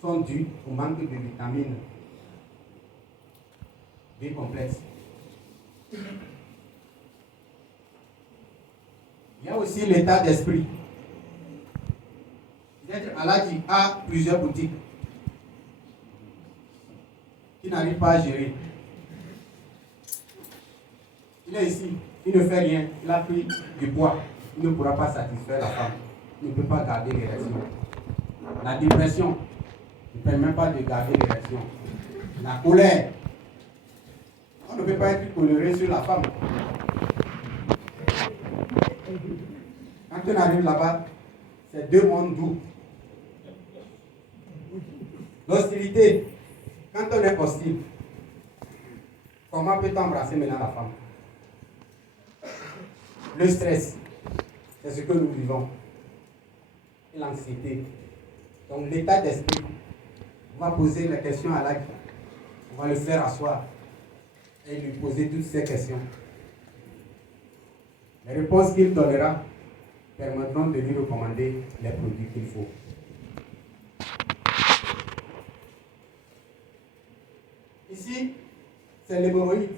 sont dues au manque de vitamines B complexe. Il y a aussi l'état d'esprit. Peut-être Aladji a plusieurs boutiques qui n'arrivent pas à gérer. Il est ici, il ne fait rien, il a pris du poids, il ne pourra pas satisfaire la femme, il ne peut pas garder l'érection. La dépression ne permet pas de garder l'érection. La colère, on ne peut pas être coléré sur la femme. Quand on arrive là-bas, c'est 2 mondes doux. L'hostilité, quand on est hostile, comment peut-on embrasser maintenant la femme? Le stress, c'est ce que nous vivons. Et l'anxiété. Donc l'état d'esprit, on va poser la question à l'âge. On va le faire asseoir et lui poser toutes ces questions. Les réponses qu'il donnera permettront de lui recommander les produits qu'il faut. Ici, c'est l'hémorroïde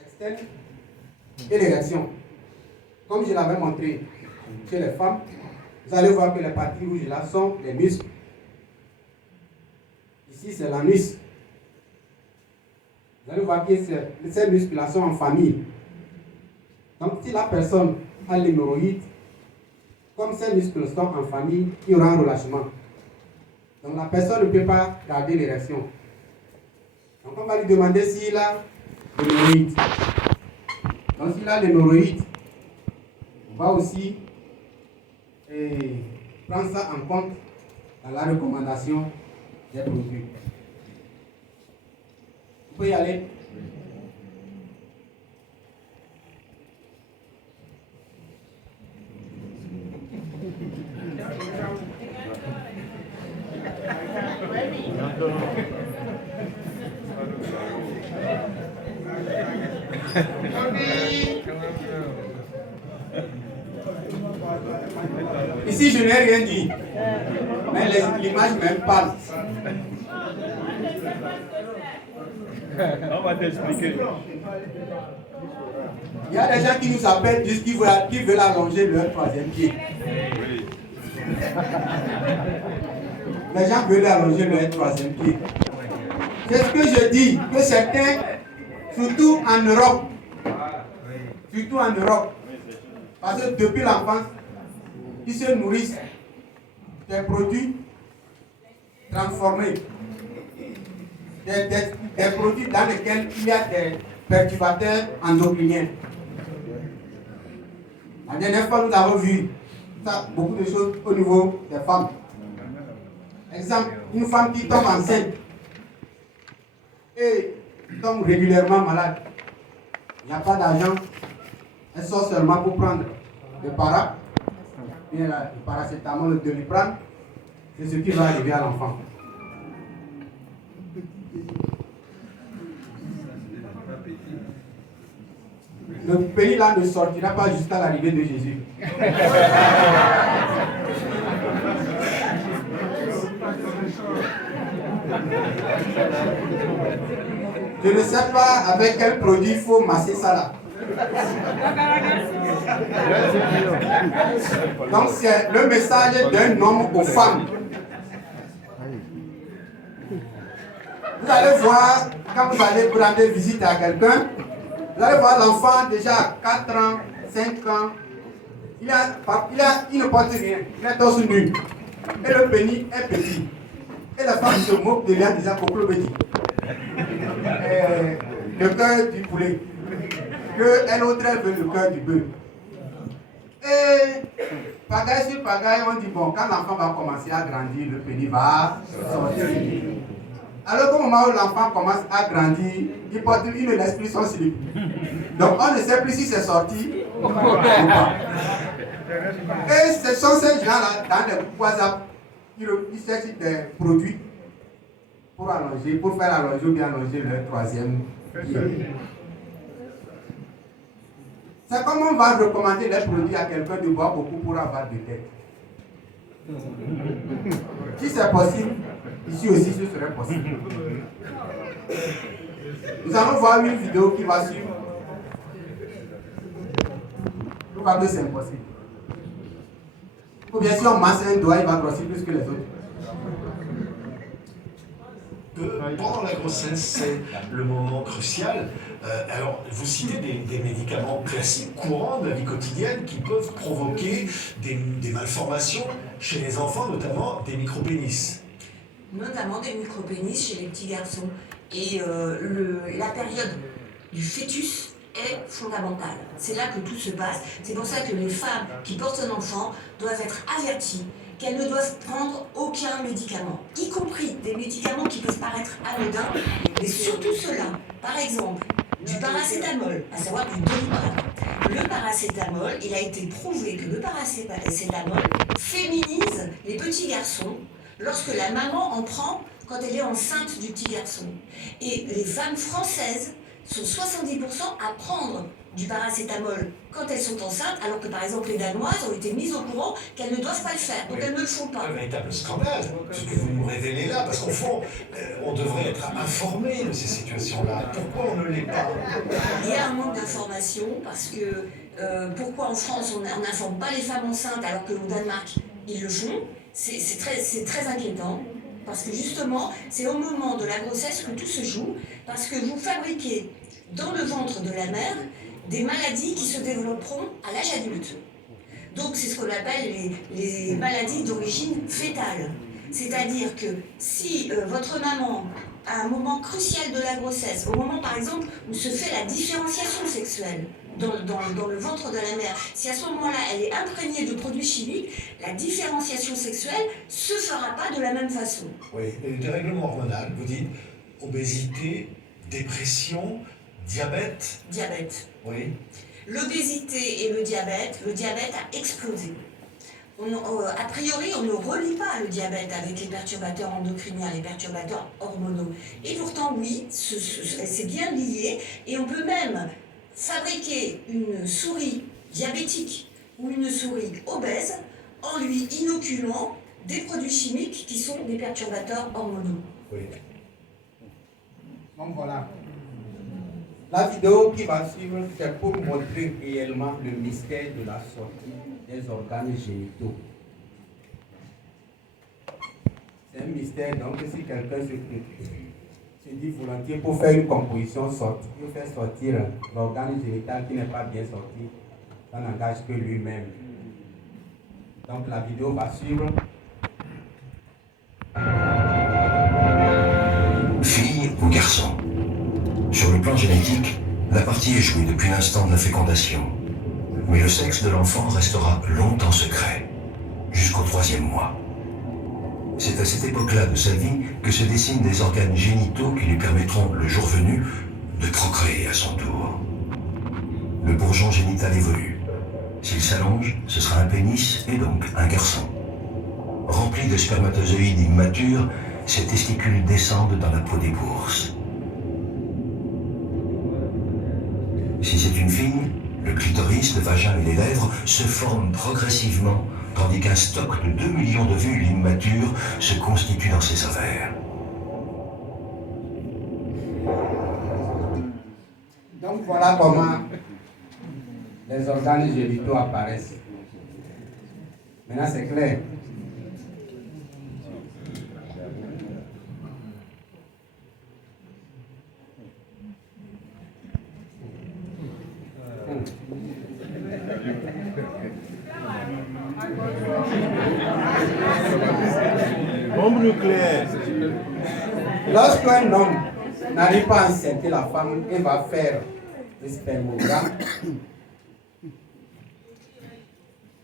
externe et l'érection. Comme je l'avais montré chez les femmes, vous allez voir que les parties rouges là sont les muscles. Ici, c'est l'anus. Vous allez voir que ces muscles là sont en famille. Donc, si la personne a l'hémorroïde, comme ces muscles sont en famille, il y aura un relâchement. Donc, la personne ne peut pas garder l'érection. Donc, on va lui demander s'il a l'hémorroïde. Donc, s'il a l'hémorroïde, on va aussi prendre ça en compte dans la recommandation des produits. Vous pouvez y aller. Ici, je n'ai rien dit, mais l'image même parle. On va t'expliquer. Il y a des gens qui nous appellent, disent qu'ils veulent allonger leur 3e pied. Les gens veulent allonger leur 3e pied. C'est ce que je dis, que certains, surtout en Europe, parce que depuis l'enfance, ils se nourrissent des produits transformés, des produits dans lesquels il y a des perturbateurs endocriniens. La dernière fois, nous avons vu ça, beaucoup de choses au niveau des femmes. Exemple, une femme qui tombe enceinte et tombe régulièrement malade. Il n'y a pas d'argent. Elle sort seulement pour prendre le paracétamol, le Doliprane. C'est ce qui va arriver à l'enfant. le pays là ne sortira pas jusqu'à l'arrivée de Jésus. Je ne sais pas avec quel produit il faut masser ça là. Donc c'est le message d'un homme aux femmes. Vous allez voir, quand vous allez rendre visite à quelqu'un, vous allez voir l'enfant déjà à 4 ans, 5 ans. Il ne porte rien, il est torse nu. Et le pénis est petit. Et la femme se moque de lui en disant Coco petit. Le cœur du poulet. Que un autre elle veut le cœur du bœuf. Et pagaille sur pagaille, on dit bon, quand l'enfant va commencer à grandir, le pénis va sortir. Alors qu'au moment où l'enfant commence à grandir, il porte une laisse plus son slip. Donc on ne sait plus si c'est sorti ou pas. Et ce sont ces gens-là, dans les groupes WhatsApp, ils cherchent des produits pour allonger, pour faire allonger ou bien allonger leur troisième pied. C'est comme on va recommander les produits à quelqu'un de boire beaucoup pour avoir de tête. Si c'est possible, ici aussi ce serait possible. Nous allons voir une vidéo qui va suivre. Nous va que c'est impossible. Ou bien si on masse un doigt, il va grossir plus que les autres. Pendant la grossesse, c'est le moment crucial. Alors, vous citez des médicaments classiques, courants de la vie quotidienne, qui peuvent provoquer des malformations chez les enfants, notamment des micropénis. Notamment des micropénis chez les petits garçons. Et la période du fœtus est fondamentale. C'est là que tout se passe. C'est pour ça que les femmes qui portent un enfant doivent être averties qu'elles ne doivent prendre aucun médicament, y compris des médicaments qui peuvent paraître anodins, mais surtout ceux-là. Par exemple, du paracétamol, à savoir du Doliprane. Le paracétamol, il a été prouvé que le paracétamol féminise les petits garçons lorsque la maman en prend quand elle est enceinte du petit garçon. Et les femmes françaises sont 70% à prendre du paracétamol quand elles sont enceintes, alors que par exemple les Danoises ont été mises au courant qu'elles ne doivent pas le faire, donc elles ne le font pas. Un véritable scandale, ce que vous nous révélez là, parce qu'au fond, on devrait être informé de ces situations-là. Pourquoi on ne l'est pas? Il y a un manque d'information, parce que pourquoi en France on n'informe pas les femmes enceintes alors qu'au Danemark ils le font? C'est très inquiétant. Parce que justement, c'est au moment de la grossesse que tout se joue, parce que vous fabriquez dans le ventre de la mère des maladies qui se développeront à l'âge adulte. Donc c'est ce qu'on appelle les maladies d'origine fétale. C'est-à-dire que si votre maman, à un moment crucial de la grossesse, au moment par exemple où se fait la différenciation sexuelle, dans le ventre de la mère, si à ce moment-là elle est imprégnée de produits chimiques, la différenciation sexuelle ne se fera pas de la même façon. Oui, et le dérèglement hormonal, vous dites obésité, dépression, diabète. Diabète. Oui. L'obésité et le diabète a explosé. A priori, on ne relie pas le diabète avec les perturbateurs endocriniens, les perturbateurs hormonaux. Et pourtant, oui, c'est bien lié, et on peut même fabriquer une souris diabétique ou une souris obèse en lui inoculant des produits chimiques qui sont des perturbateurs hormonaux. Oui. Donc voilà. La vidéo qui va suivre, c'est pour montrer réellement le mystère de la sortie des organes génitaux. C'est un mystère, donc si quelqu'un se dit volontiers pour faire une composition, pour faire sortir l'organe génital qui n'est pas bien sorti, ça n'engage que lui-même. Donc la vidéo va suivre. Fille ou garçon? Sur le plan génétique, la partie est jouée depuis l'instant de la fécondation. Mais le sexe de l'enfant restera longtemps secret, jusqu'au 3e mois. C'est à cette époque-là de sa vie que se dessinent des organes génitaux qui lui permettront, le jour venu, de procréer à son tour. Le bourgeon génital évolue. S'il s'allonge, ce sera un pénis et donc un garçon. Remplis de spermatozoïdes immatures, ces testicules descendent dans la peau des bourses. Si c'est une fille, le clitoris, le vagin et les lèvres se forment progressivement, tandis qu'un stock de 2 millions de vues immatures se constitue dans ses ovaires. Donc voilà comment les organes génitaux apparaissent. Maintenant c'est clair. Bombe nucléaire. Lorsqu'un homme n'arrive pas à enceinte la femme et va faire le spermogramme,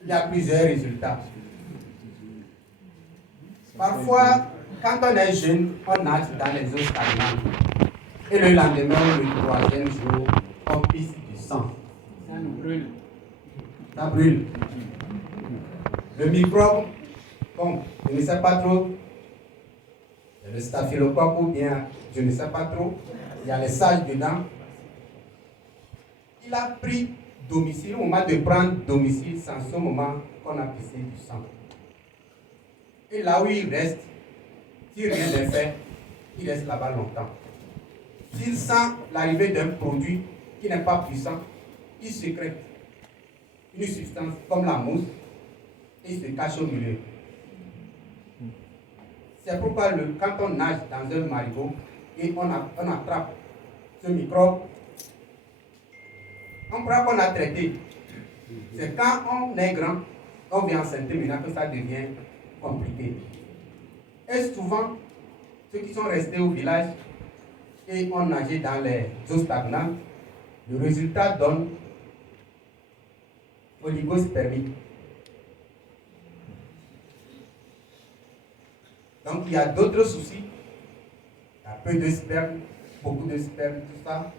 il y a plusieurs résultats. Parfois, quand on est jeune, on nage dans les eaux stagnantes. Et le lendemain, le troisième jour, on pisse du sang. Ça nous brûle. Ça brûle. Le microbe, bon, je ne sais pas trop. Il y a le staphylocoque ou bien, je ne sais pas trop. Il y a les sages dedans. Il a pris domicile, au moment de prendre domicile, c'est en ce moment qu'on a pissé du sang. Et là où il reste, si rien n'est fait, il reste là-bas longtemps. S'il sent l'arrivée d'un produit qui n'est pas puissant, il sécrète une substance comme la mousse et il se cache au milieu. C'est pourquoi quand on nage dans un marigot et on attrape ce microbe, on croit qu'on a traité. C'est quand on est grand, on vient enceinte maintenant que ça devient compliqué. Et souvent, ceux qui sont restés au village et ont nagé dans les eaux stagnantes, le résultat donne oligospermie. Donc il y a d'autres soucis. Il y a peu de sperme, beaucoup de sperme, tout ça.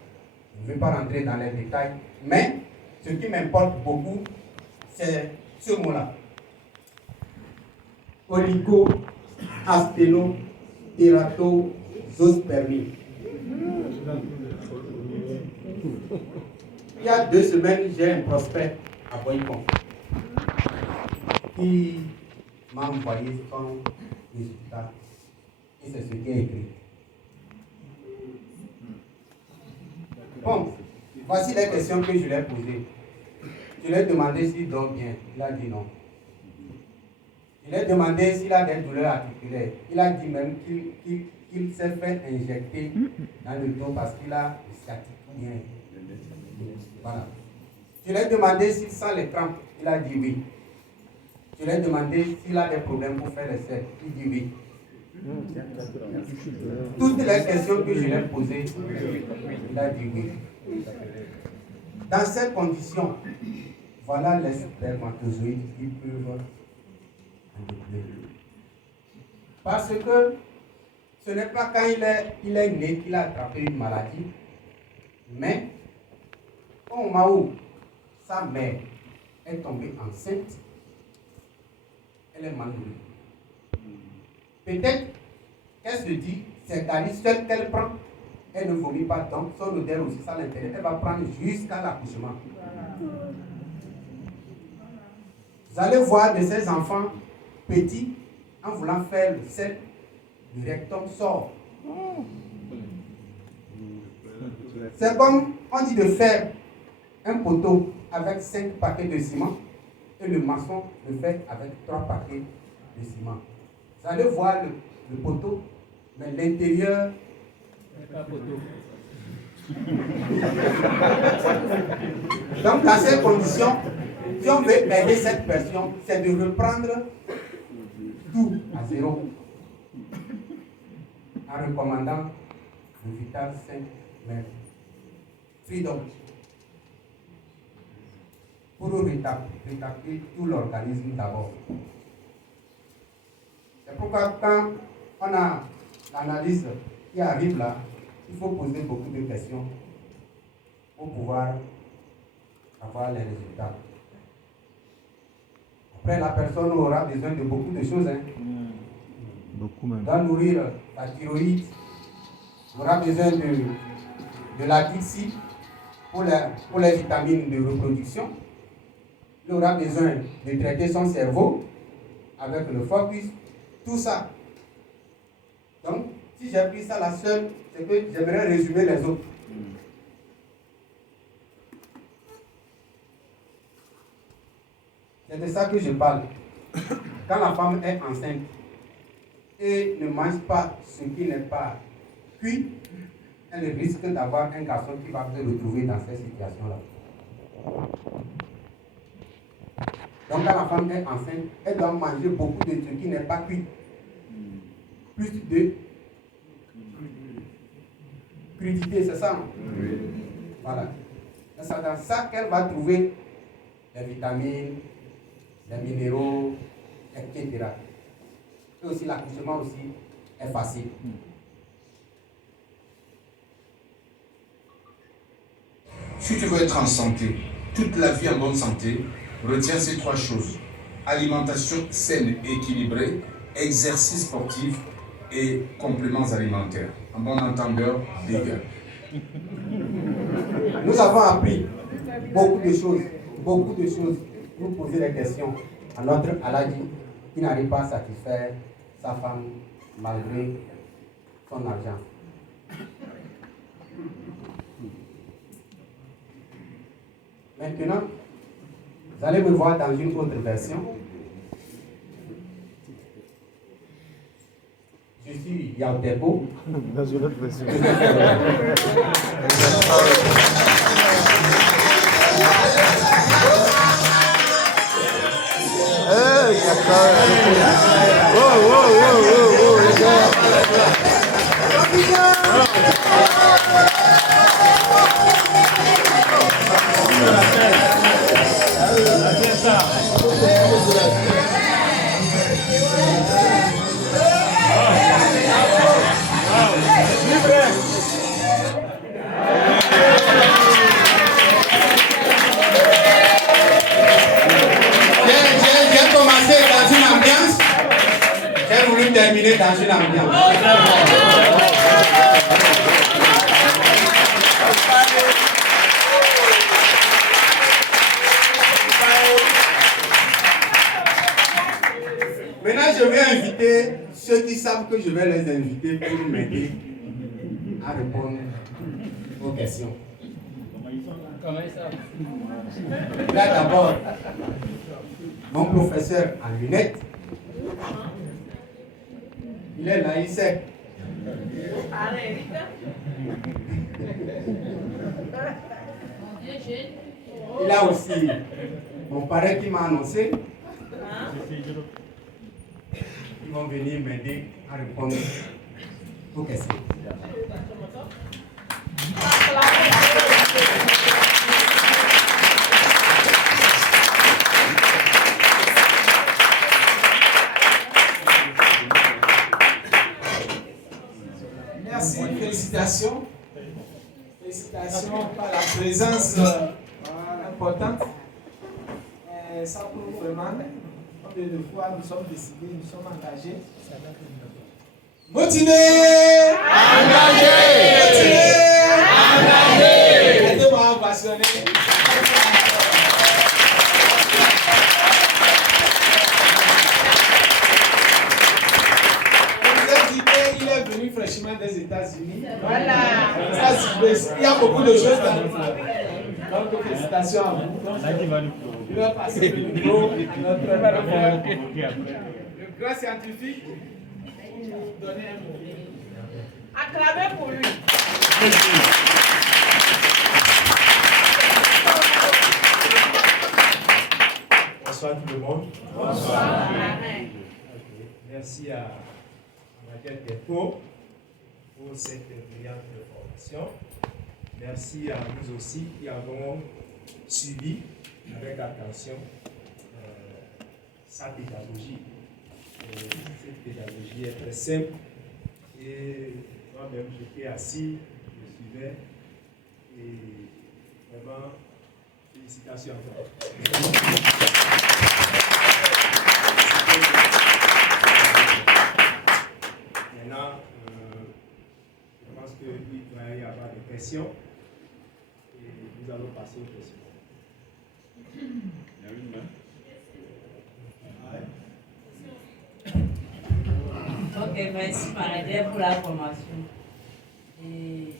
Je ne vais pas rentrer dans les détails. Mais ce qui m'importe beaucoup, c'est ce mot-là. Oligo-asténotératospermie. Il y a 2 semaines, j'ai un prospect à Boycon qui m'a envoyé son résultat. Et c'est ce qui est écrit. Bon, voici les questions que je lui ai posées. Je lui ai demandé s'il dort bien. Il a dit non. Je lui ai demandé s'il a des douleurs articulaires. Il a dit même qu'il s'est fait injecter dans le dos parce qu'il a le sciatique bien. Voilà. Je lui ai demandé s'il sent les crampes. Il a dit oui. Je lui ai demandé s'il a des problèmes pour faire les selles. Il dit oui. Toutes les questions que je lui ai posées, il a dit oui. Dans ces conditions, voilà les spermatozoïdes qui peuvent en découler. Parce que ce n'est pas quand il est né qu'il a attrapé une maladie, mais au moment où sa mère est tombée enceinte, elle est mal nourrie. Peut-être qu'elle se dit, c'est Gary seule qu'elle prend, elle ne vomit pas, donc son odeur aussi, ça l'intéresse. Elle va prendre jusqu'à l'accouchement. Vous allez voir de ces enfants petits, en voulant faire le sel, le rectum sort. C'est comme on dit de faire un poteau avec 5 paquets de ciment et le maçon le fait avec 3 paquets de ciment. Vous allez voir le poteau, mais l'intérieur n'est pas poteau. Donc, dans ces conditions, si on veut aider cette personne, c'est de reprendre tout à zéro en recommandant le Vital 5 mètres. Freedom. Pour rétablir tout l'organisme d'abord. C'est pourquoi quand on a l'analyse qui arrive là, il faut poser beaucoup de questions pour pouvoir avoir les résultats. Après, la personne aura besoin de beaucoup de choses. Beaucoup même. Il doit nourrir la thyroïde, il aura besoin de la dixie pour les vitamines de reproduction. Il aura besoin de traiter son cerveau avec le focus, tout ça. Donc, si j'ai pris ça la seule, c'est que j'aimerais résumer les autres. C'est de ça que je parle. Quand la femme est enceinte et ne mange pas ce qui n'est pas cuit, elle risque d'avoir un garçon qui va se retrouver dans cette situation-là. Donc quand la femme est enceinte, elle doit manger beaucoup de ce qui n'est pas cuit. Plus de crudité, c'est ça, non? Voilà. C'est dans ça qu'elle va trouver les vitamines, les minéraux, etc. Et aussi l'accouchement aussi est facile. Si tu veux être en santé, toute la vie en bonne santé, retiens ces 3 choses. Alimentation saine et équilibrée, exercice sportif et compléments alimentaires. En bon entendeur, vegan. Nous avons appris beaucoup de choses. Vous posez des questions à notre Aladji qui n'arrive pas à satisfaire sa femme malgré son argent. Maintenant, vous allez me voir dans une autre version. Je suis Yaotepo. Dans une autre version. J'ai commencé dans une ambiance, j'ai voulu terminer dans une ambiance. Maintenant, je vais inviter ceux qui savent que je vais les inviter pour m'aider à répondre aux questions. Là, d'abord, mon professeur en lunettes, il est là, il sait. Il a aussi mon parrain qui m'a annoncé. Ils vont venir m'aider à répondre aux questions. Merci, félicitations. Félicitations par la présence importante. Ça prouve vraiment combien de fois nous sommes décidés, nous sommes engagés. Motivés! Engagés! Motivés! Engagés! Aidez-moi à passionner. Il est venu fraîchement des États-Unis. Voilà. Il y a beaucoup de choses dans le monde. Donc, félicitations à vous. Je vais passer le micro à notre le grand scientifique pour nous donner un mot. Acclamez pour lui. Bonsoir tout le monde. Bonsoir. Merci à Madame Depo pour cette brillante formation. Merci à nous aussi qui avons suivi avec attention sa pédagogie. Cette pédagogie est très simple et moi-même j'étais assis, je suivais et vraiment félicitations encore. Maintenant, je pense qu'il doit y avoir des questions. Et nous allons passer aux questions. Il y a une main. Ok, merci Marie pour la formation. Et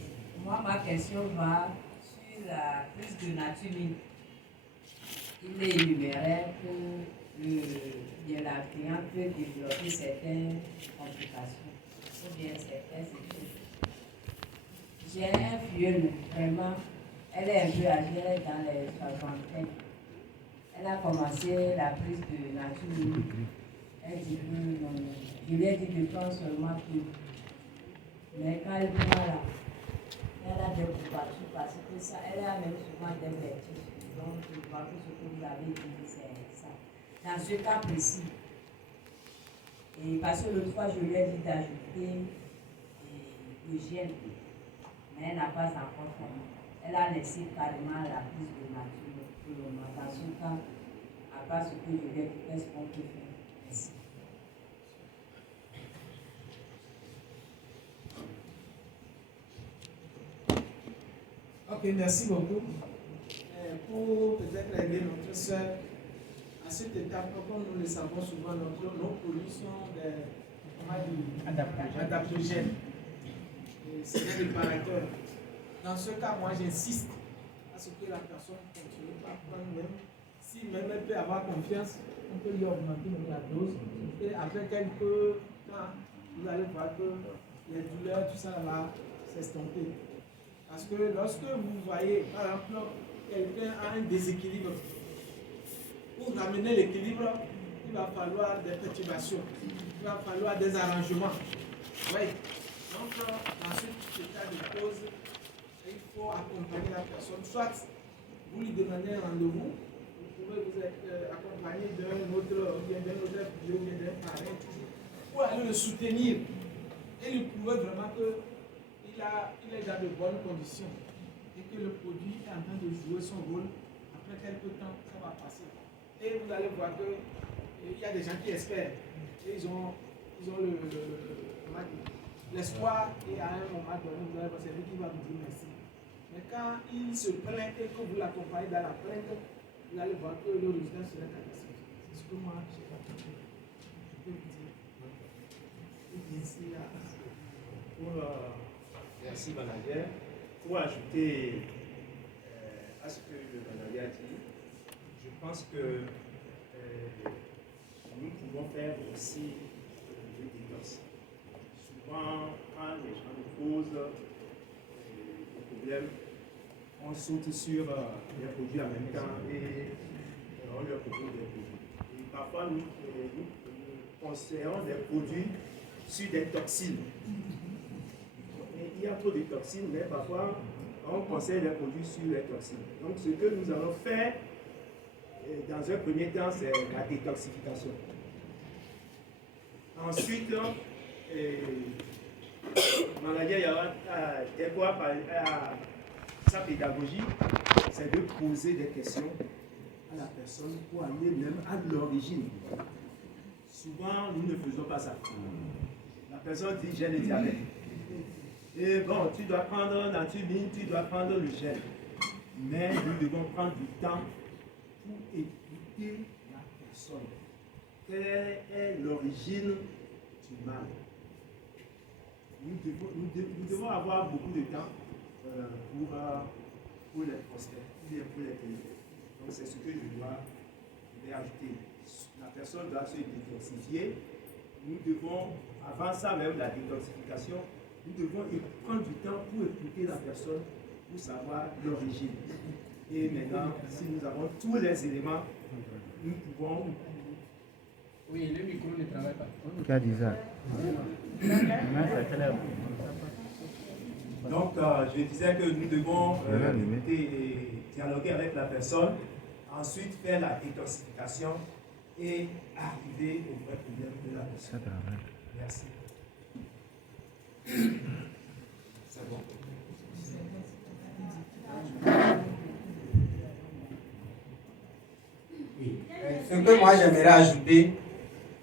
moi, ma question va sur la prise de nature. Il est énuméré que la cliente peut développer certaines complications ou bien certains effets. J'ai un vieux, vraiment, elle est un peu âgée, elle est dans les 60. Elle a commencé la prise de nature. Elle dit que non, je lui ai dit de prendre seulement plus. Mais quand elle prend là, elle a des courbatures parce que ça, elle a même souvent des vertiges. Donc, je crois que ce que vous avez dit, c'est ça. Dans ce cas précis, et parce que l'autre fois, je lui ai dit d'ajouter le gel, mais elle n'a pas encore fait. Elle a laissé carrément la prise de nature pour le moment. Dans ce cas, à part ce que je lui ai dit, qu'est-ce qu'on peut faire? Merci. Ok, merci beaucoup. Pour peut-être aider notre soeur, à cette étape, comme nous le savons souvent, nos produits sont des adaptogènes. C'est des réparateurs. Dans ce cas, moi j'insiste à ce que la personne continue par prendre même. Si même elle peut avoir confiance, on peut lui augmenter la dose. Et après quelques temps, vous allez voir que les douleurs, tout ça va s'estomper. Parce que lorsque vous voyez, par exemple, quelqu'un a un déséquilibre, pour ramener l'équilibre, il va falloir des perturbations, il va falloir des arrangements. Oui. Donc, dans ce état de cause, il faut accompagner la personne. Soit vous lui demandez un rendez-vous, vous pouvez vous être accompagné d'un autre bio, d'un parrain, pour aller le soutenir et lui prouver vraiment qu'il est dans de bonnes conditions et que le produit est en train de jouer son rôle. Après quelques temps, ça va passer. Et vous allez voir qu'il y a des gens qui espèrent. Et ils ont l'espoir et à un moment donné, vous allez voir, c'est lui qui va vous dire merci. Mais quand il se plaint et que vous l'accompagnez dans la plainte, vous allez voir que le résultat sera catastrophique. C'est ce que moi, je n'ai pas compris. Je peux vous dire. Merci, manager. Pour ajouter à ce que le manager a dit, je pense que nous pouvons faire aussi le détox. Souvent, quand les gens nous posent des problèmes, on saute sur les produits en même temps et on leur propose des produits. Et parfois, nous conseillons des produits sur des toxines. Et il y a trop de toxines, mais parfois, on conseille les produits sur les toxines. Donc, ce que nous allons faire, dans un premier temps, c'est la détoxification. Ensuite, Manager Yawa, des fois, sa pédagogie, c'est de poser des questions à la personne pour aller même à l'origine. Souvent, nous ne faisons pas ça. La personne dit j'ai le diabète. Et bon, tu dois prendre Natumin, tu dois prendre le gel. Mais nous devons prendre du temps pour écouter la personne. Quelle est l'origine du mal? Nous devons avoir beaucoup de temps pour les prospects, pour les clients. Donc c'est ce que je vais ajouter. La personne doit se détoxifier. Nous devons, avant ça même, la détoxification, nous devons prendre du temps pour écouter la personne, pour savoir l'origine. Et maintenant, si nous avons tous les éléments, nous pouvons... Oui, le micro ne travaille pas. Qui a dit ça? Donc, je disais que nous devons écouter et dialoguer avec la personne, ensuite faire la détoxification et arriver au vrai problème de la personne. Merci. C'est bon. Oui. Ce que moi j'aimerais ajouter,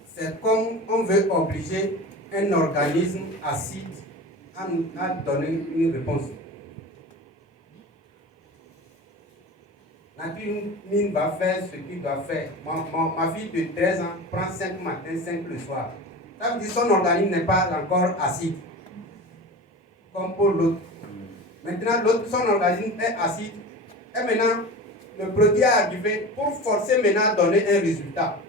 c'est comme on veut obliger un organisme acide à donner une réponse. nature mine va faire ce qu'il doit faire. Ma fille de 13 ans prend 5 matins, 5 le soir. Ça veut dire que son organisme n'est pas encore acide, comme pour l'autre. Maintenant, l'autre, son organisme est acide. Et maintenant, le produit est arrivé pour forcer maintenant à donner un résultat.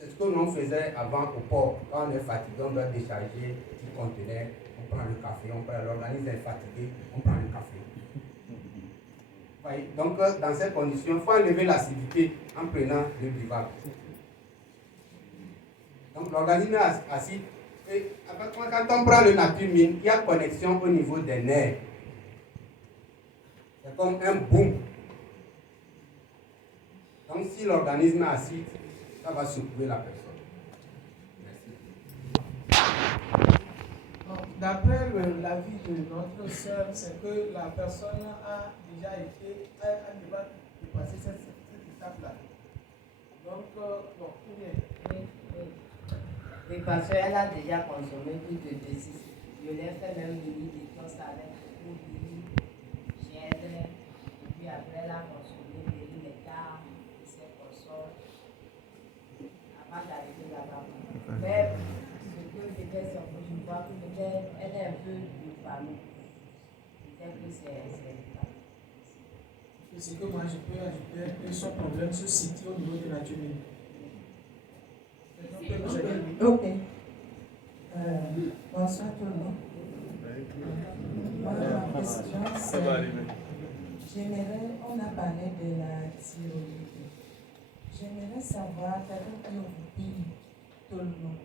C'est ce que l'on faisait avant au port. Quand on est fatigué, on doit décharger du conteneur, on prend le café, l'organisme est fatigué, on prend le café. Donc, dans ces conditions, il faut enlever l'acidité en prenant le buvable. Donc, l'organisme est acide. Et quand on prend le nature-mine, il y a connexion au niveau des nerfs. C'est comme un boom. Donc, si l'organisme est acide, ça va secouer la personne. D'après l'avis de notre sœur, c'est que la personne a déjà dépassé cette étape-là. Donc, bon, tout bien. Oui, parce qu'elle a déjà consommé plus de 2,6. Je l'ai fait même mini détox avec beaucoup d'huile, gel, et puis après elle a consommé les cartes, ses consoles, avant d'arriver là-bas. Mais ce que j'étais surpris, je vois qu'elle est un peu du famille. Peut-être que c'est ce que moi je peux ajouter, que son problème se situe au niveau de la Tunisie. Ok. Bonsoir tout le monde. Ma question c'est, on a parlé de la thyroïde. J'aimerais savoir, quelqu'un qui oublie tout le monde.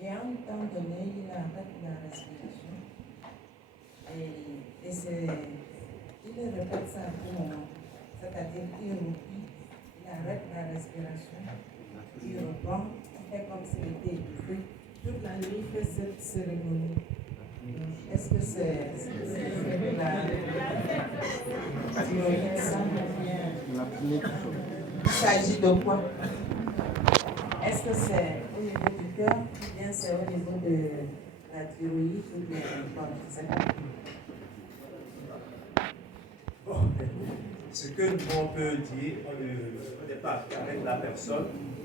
Et à un temps donné, il arrête la respiration. Et il répète ça à tout moment. C'est-à-dire qu'il oublie, il arrête la respiration, il reprend. Comme s'il était étouffé. Toute la nuit, il fait cette cérémonie. Est-ce que c'est la thyroïde ça? Il s'agit de quoi? Est-ce que c'est au niveau du cœur ou bien c'est au niveau de la thyroïde ou bien ce que on peut dire au départ avec la personne,